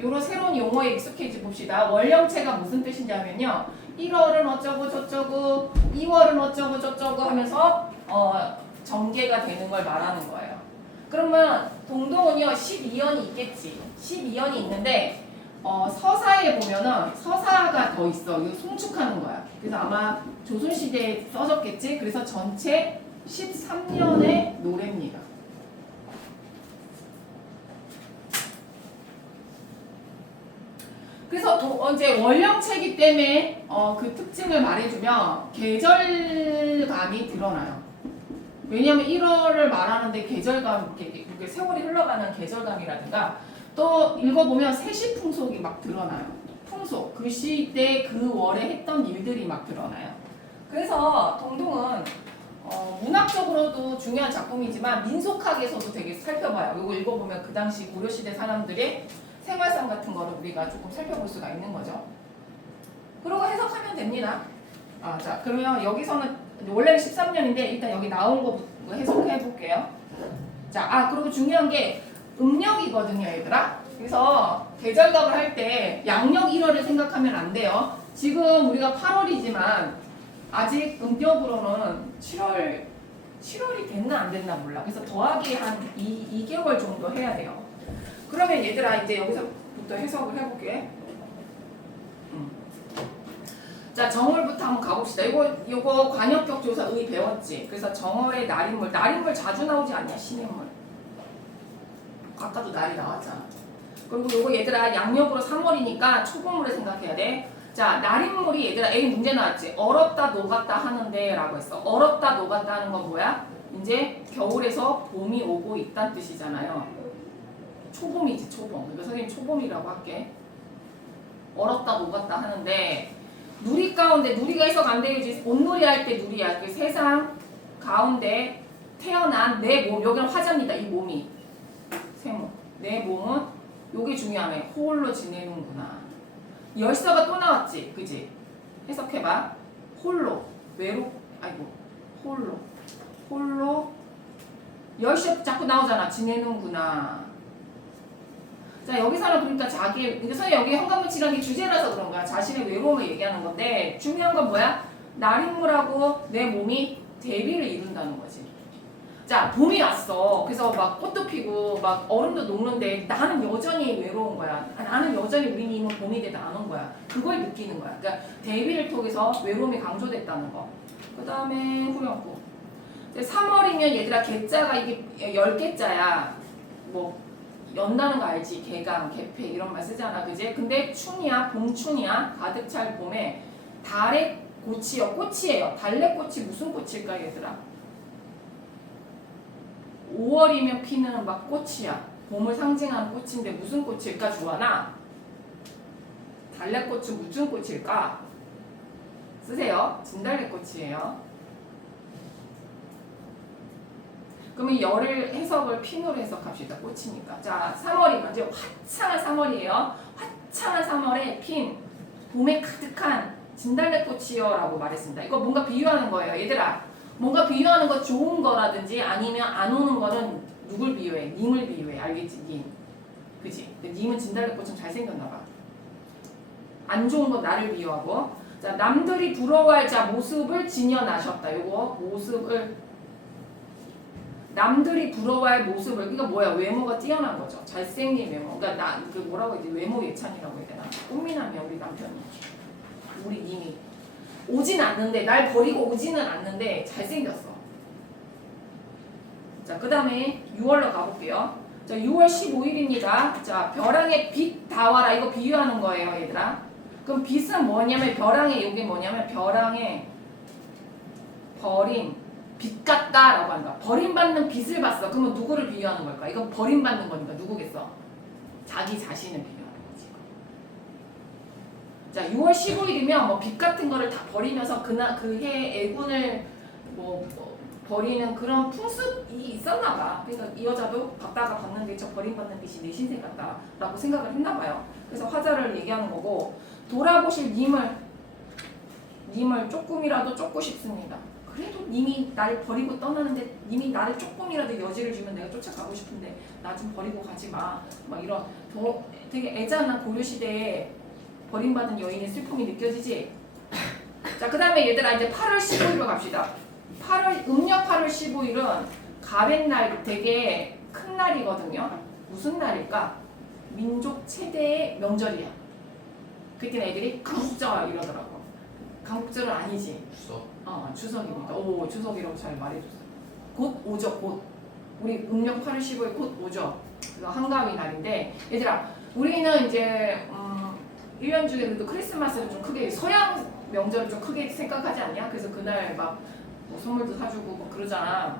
요런 새로운 용어에 익숙해지 봅시다. 원령체가 무슨 뜻인지 하면요, 1월은 어쩌고 저쩌고 2월은 어쩌고 저쩌고 하면서 전개가 되는 걸 말하는 거예요. 그러면 동동은요 12연이 있겠지. 12연이 있는데 서사에 보면은 서사가 더 있어. 이거 송축하는 거야. 그래서 아마 조선시대에 써졌겠지. 그래서 전체 13년의 노래입니다. 그래서 이제 원령체이기 때문에 그 특징을 말해주면 계절감이 드러나요. 왜냐하면 1월을 말하는데 계절감, 이렇게 세월이 흘러가는 계절감이라든가, 또 읽어보면 세시풍속이 막 드러나요. 풍속, 그 시대 그 월에 했던 일들이 막 드러나요. 그래서 동동은 문학적으로도 중요한 작품이지만 민속학에서도 되게 살펴봐요. 이거 읽어보면 그 당시 고려시대 사람들의 생활상 같은 거를 우리가 조금 살펴볼 수가 있는 거죠. 그리고 해석하면 됩니다. 자, 그러면 여기서는 원래는 13년인데 일단 여기 나온 거 해석해 볼게요. 자, 그리고 중요한 게 음력이거든요, 얘들아. 그래서 계절감을 할 때 양력 1월을 생각하면 안 돼요. 지금 우리가 8월이지만 아직 음력으로는 7월이 됐나 안 됐나 몰라. 그래서 더하기 한 2개월 정도 해야 돼요. 그러면 얘들아 이제 여기서부터 해석을 해볼게. 자, 정월부터 한번 가봅시다. 이거 관역격 조사 의 배웠지? 그래서 정월의 날인물 자주 나오지 않냐, 신인물. 아까도 날이 나왔잖아. 그리고 요거 얘들아 양력으로 3월이니까 초봄으로 생각해야 돼. 자, 날인물이 얘들아 A 문제 나왔지. 얼었다 녹았다 하는데 라고 했어. 얼었다 녹았다 하는 건 뭐야? 이제 겨울에서 봄이 오고 있다는 뜻이잖아요. 초봄이지 초봄. 그러니까 선생님 초봄이라고 할게. 얼었다 녹았다 하는데 누리 가운데 누리가 해석 안 되지. 온누리 할 때 누리야. 그 세상 가운데 태어난 내 몸. 여기는 화자입니다. 이 몸이. 세모. 내 몸은 요게 중요하네. 홀로 지내는구나. 열서가 또 나왔지. 그지? 해석해봐. 홀로. 아이고. 홀로. 열서 자꾸 나오잖아. 지내는구나. 자, 여기서는 그러니까 그러니까 선생님 여기 현관문치라는 게 주제라서 그런 거야. 자신의 외로움을 얘기하는 건데 중요한 건 뭐야? 날인물하고 내 몸이 대비를 이룬다는 거지. 자, 봄이 왔어. 그래서 막 꽃도 피고 막 얼음도 녹는데 나는 여전히 외로운 거야. 나는 여전히 우리 님은 봄이 돼도 안 온 거야. 그걸 느끼는 거야. 그러니까 대비를 통해서 외로움이 강조됐다는 거. 그 다음에 후렴구. 3월이면 얘들아 개자가 이게 10개자야. 뭐 연다는 거 알지? 개강, 개폐 이런 말 쓰잖아. 그지? 근데 춘이야. 봄춘이야. 가득 찰 봄에 달의 꽃이에요. 달래꽃이 무슨 꽃일까 얘들아? 5월이면 피는 막 꽃이야. 봄을 상징하는 꽃인데 무슨 꽃일까 주하나? 달래꽃은 무슨 꽃일까? 쓰세요. 진달래꽃이에요. 그러면 열을 해석을 핀으로 해석합시다. 꽃이니까. 자, 3월이면 이제 화창한 3월이에요. 화창한 3월에 핀 봄에 가득한 진달래꽃이요 라고 말했습니다. 이거 뭔가 비유하는 거예요. 얘들아. 뭔가 비유하는 거 좋은 거라든지 아니면 안 오는 거는 누굴 비유해? 님을 비유해. 알겠지? 님. 그치? 님은 진달래꽃처럼 잘생겼나 봐. 안 좋은 건 나를 비유하고. 자, 남들이 부러워할 자 모습을 지녀나셨다. 요거 모습을 남들이 부러워할 모습을 그러니까 뭐야? 외모가 뛰어난 거죠. 잘생긴 외모. 그러니까 그 뭐라고 해야 돼? 외모 예찬이라고 해야 되나? 꽃미남이야 우리 남편이. 우리 님이. 오진 않는데 날 버리고 오지는 않는데 잘생겼어. 자, 그 다음에 6월로 가볼게요. 자, 6월 15일입니다. 자, 벼랑에 빛 다와라. 이거 비유하는 거예요 얘들아. 그럼 빛은 뭐냐면 벼랑에 이게 뭐냐면 벼랑에 버림 빛 같다 라고 한다. 버림받는 빛을 봤어. 그러면 누구를 비유하는 걸까? 이건 버림받는 거니까 누구겠어? 자기 자신을 비유하는 거지. 자, 6월 15일이면 뭐 빛 같은 거를 다 버리면서 그 해의 애군을 뭐 버리는 그런 풍습이 있었나 봐. 그러니까 이 여자도 봤다가 봤는데 저 버림받는 빛이 내 신생 같다 라고 생각을 했나 봐요. 그래서 화자를 얘기하는 거고 돌아보실 님을 조금이라도 쫓고 싶습니다. 그래도 님이 나를 버리고 떠나는데 님이 나를 조금이라도 여지를 주면 내가 쫓아가고 싶은데 나 좀 버리고 가지 마. 막 이런 되게 애잔한 고려시대에 버림받은 여인의 슬픔이 느껴지지? 자, 그 다음에 얘들아 이제 8월 15일로 갑시다. 음력 8월 15일은 가벤날 되게 큰 날이거든요. 무슨 날일까? 민족 최대의 명절이야. 그때 애들이 강국절 이러더라고. 강국절은 아니지. 추석입니다. 오, 추석이라고 잘 말해줬어. 곧 오죠, 곧. 우리 음력 8월 15일 곧 오죠. 그래서 한가위 날인데, 얘들아, 우리는 이제 1년 중에 그래도 크리스마스를 좀 크게, 서양 명절을 좀 크게 생각하지 않냐? 그래서 그날 막 뭐 선물도 사주고 뭐 그러잖아.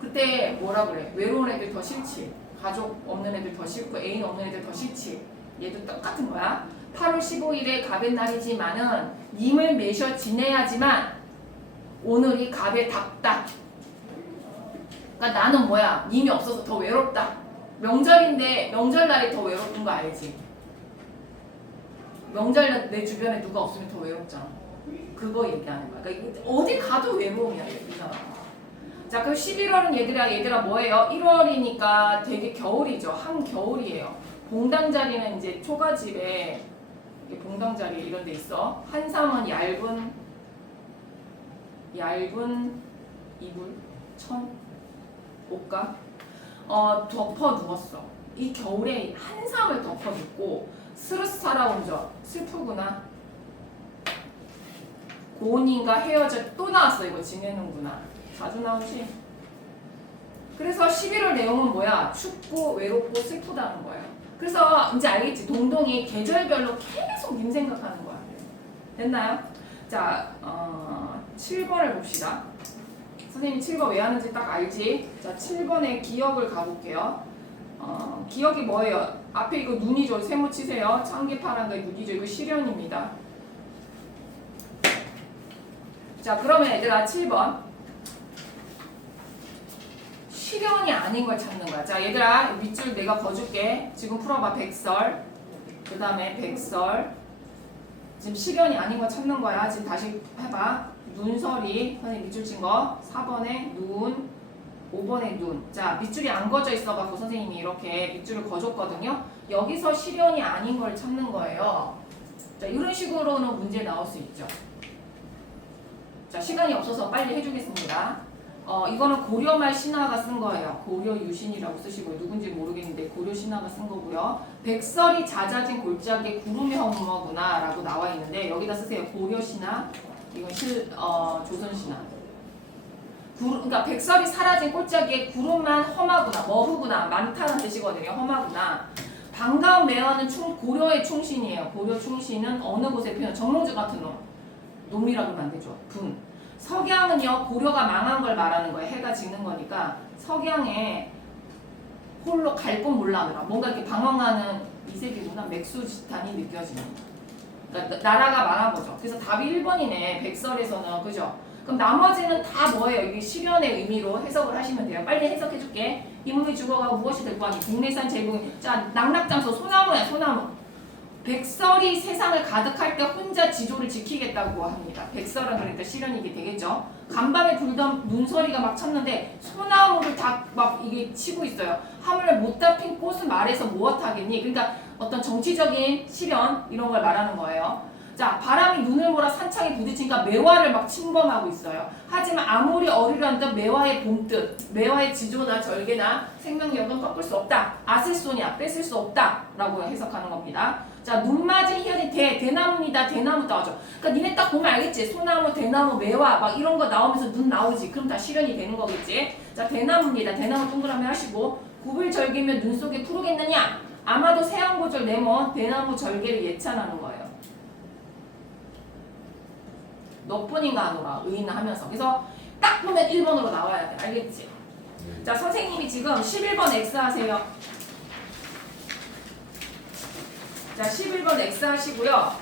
그때 뭐라 그래? 외로운 애들 더 싫지. 가족 없는 애들 더 싫고 애인 없는 애들 더 싫지. 얘도 똑같은 거야. 8월 15일에 갑의 날이지만은 님을 매셔 지내야지만 오늘이 갑의 답다. 그러니까 나는 뭐야? 님이 없어서 더 외롭다. 명절인데 명절날이 더 외롭은 거 알지? 명절날 내 주변에 누가 없으면 더 외롭잖아. 그거 얘기하는 거야. 그러니까 어디 가도 외로움이야 이 사람. 자, 그럼 11월은 얘들아 뭐예요? 1월이니까 되게 겨울이죠. 한겨울이에요. 봉당자리는 이제 초가집에 봉당자리 이런 데 있어. 한삼은 얇은 이불, 천, 옷가 덮어 누웠어. 이 겨울에 한삼을 덮어 눕고 스르스 살아온 적 슬프구나. 고은인가 헤어져 또 나왔어. 이거 지내는구나. 자주 나오지? 그래서 11월 내용은 뭐야? 춥고 외롭고 슬프다는 거예요. 그래서 이제 알겠지? 동동이 계절별로 계속 님 생각하는 거야. 됐나요? 자, 7번을 봅시다. 선생님이 7번 왜 하는지 딱 알지? 자, 7번에 기억을 가볼게요. 기억이 뭐예요? 앞에 이거 눈이죠. 세모 치세요. 창기 파란 거 눈이죠. 이거 시련입니다. 자, 그러면 얘들아 7번. 시련이 아닌 걸 찾는 거야. 자, 얘들아 밑줄 내가 거줄게. 지금 풀어봐. 백설. 그 다음에 백설. 지금 시련이 아닌 거 찾는 거야. 지금 다시 해봐. 눈설이. 선생님 밑줄 친 거. 4번에 눈. 5번에 눈. 자, 밑줄이 안 거져 있어갖고 선생님이 이렇게 밑줄을 거줬거든요. 여기서 시련이 아닌 걸 찾는 거예요. 자, 이런 식으로는 문제 나올 수 있죠. 자, 시간이 없어서 빨리 해주겠습니다. 이거는 고려말 신화가 쓴 거예요. 고려 유신이라고 쓰시고요. 누군지 모르겠는데 고려 신화가 쓴 거고요. 백설이 잦아진 골짜기에 구름이 험머구나 라고 나와 있는데 여기다 쓰세요. 고려 신화. 이건 조선 신화. 그러니까 백설이 사라진 골짜기에 구름만 험하구나, 머흐구나, 많다는 뜻이거든요. 험하구나. 반가운 매화는 고려의 충신이에요. 고려 충신은 어느 곳에 피는 정몽주 같은 놈. 놈이라고 하면 안 되죠. 분. 석양은요, 고려가 망한 걸 말하는 거예요. 해가 지는 거니까 석양에 홀로 갈 곳 몰라느라 뭔가 이렇게 방황하는 이색이구나. 맥수지탄이 느껴지는. 그러니까 나라가 망한 거죠. 그래서 답이 1번이네. 백설에서는. 그죠? 그럼 나머지는 다 뭐예요? 이게 시련의 의미로 해석을 하시면 돼요. 빨리 해석해 줄게. 이 몸이 죽어가고 무엇이 될 거 아니? 국내산 제붕. 자, 낙낙장소 소나무야, 소나무. 백설이 세상을 가득할 때 혼자 지조를 지키겠다고 합니다. 백설은 그러니까 시련이게 되겠죠. 간밤에 불던 눈서리가 막 쳤는데 소나무를 다 막 이게 치고 있어요. 하물며 못다 핀 꽃은 말해서 무엇하겠니? 그러니까 어떤 정치적인 시련 이런 걸 말하는 거예요. 자, 바람이 눈을 몰아 산창에 부딪히니까 매화를 막 침범하고 있어요. 하지만 아무리 어리란다 매화의 봄뜻, 매화의 지조나 절개나 생명력은 꺾을 수 없다. 아슬소냐, 뺏을 수 없다. 라고 해석하는 겁니다. 자, 눈 맞은 희연이 대나무입니다. 대나무 나오죠. 그러니까 니네 딱 보면 알겠지? 소나무, 대나무, 매화 막 이런 거 나오면서 눈 나오지. 그럼 다 실현이 되는 거겠지? 자, 대나무입니다. 대나무 동그라미 하시고 굽을 절개면 눈 속에 푸르겠느냐? 아마도 세안고절 네모 대나무 절개를 예찬하는 거예요. 너뿐인가 하노라 의인을 하면서. 그래서 딱 보면 1번으로 나와야 돼. 알겠지? 자, 선생님이 지금 11번 X 하세요. 자, 11번 X 하시고요.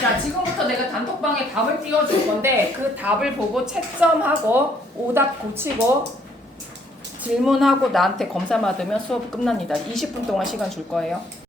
자, 지금부터 내가 단톡방에 답을 띄워줄 건데 그 답을 보고 채점하고 오답 고치고 질문하고 나한테 검사 받으면 수업 끝납니다. 20분 동안 시간 줄 거예요.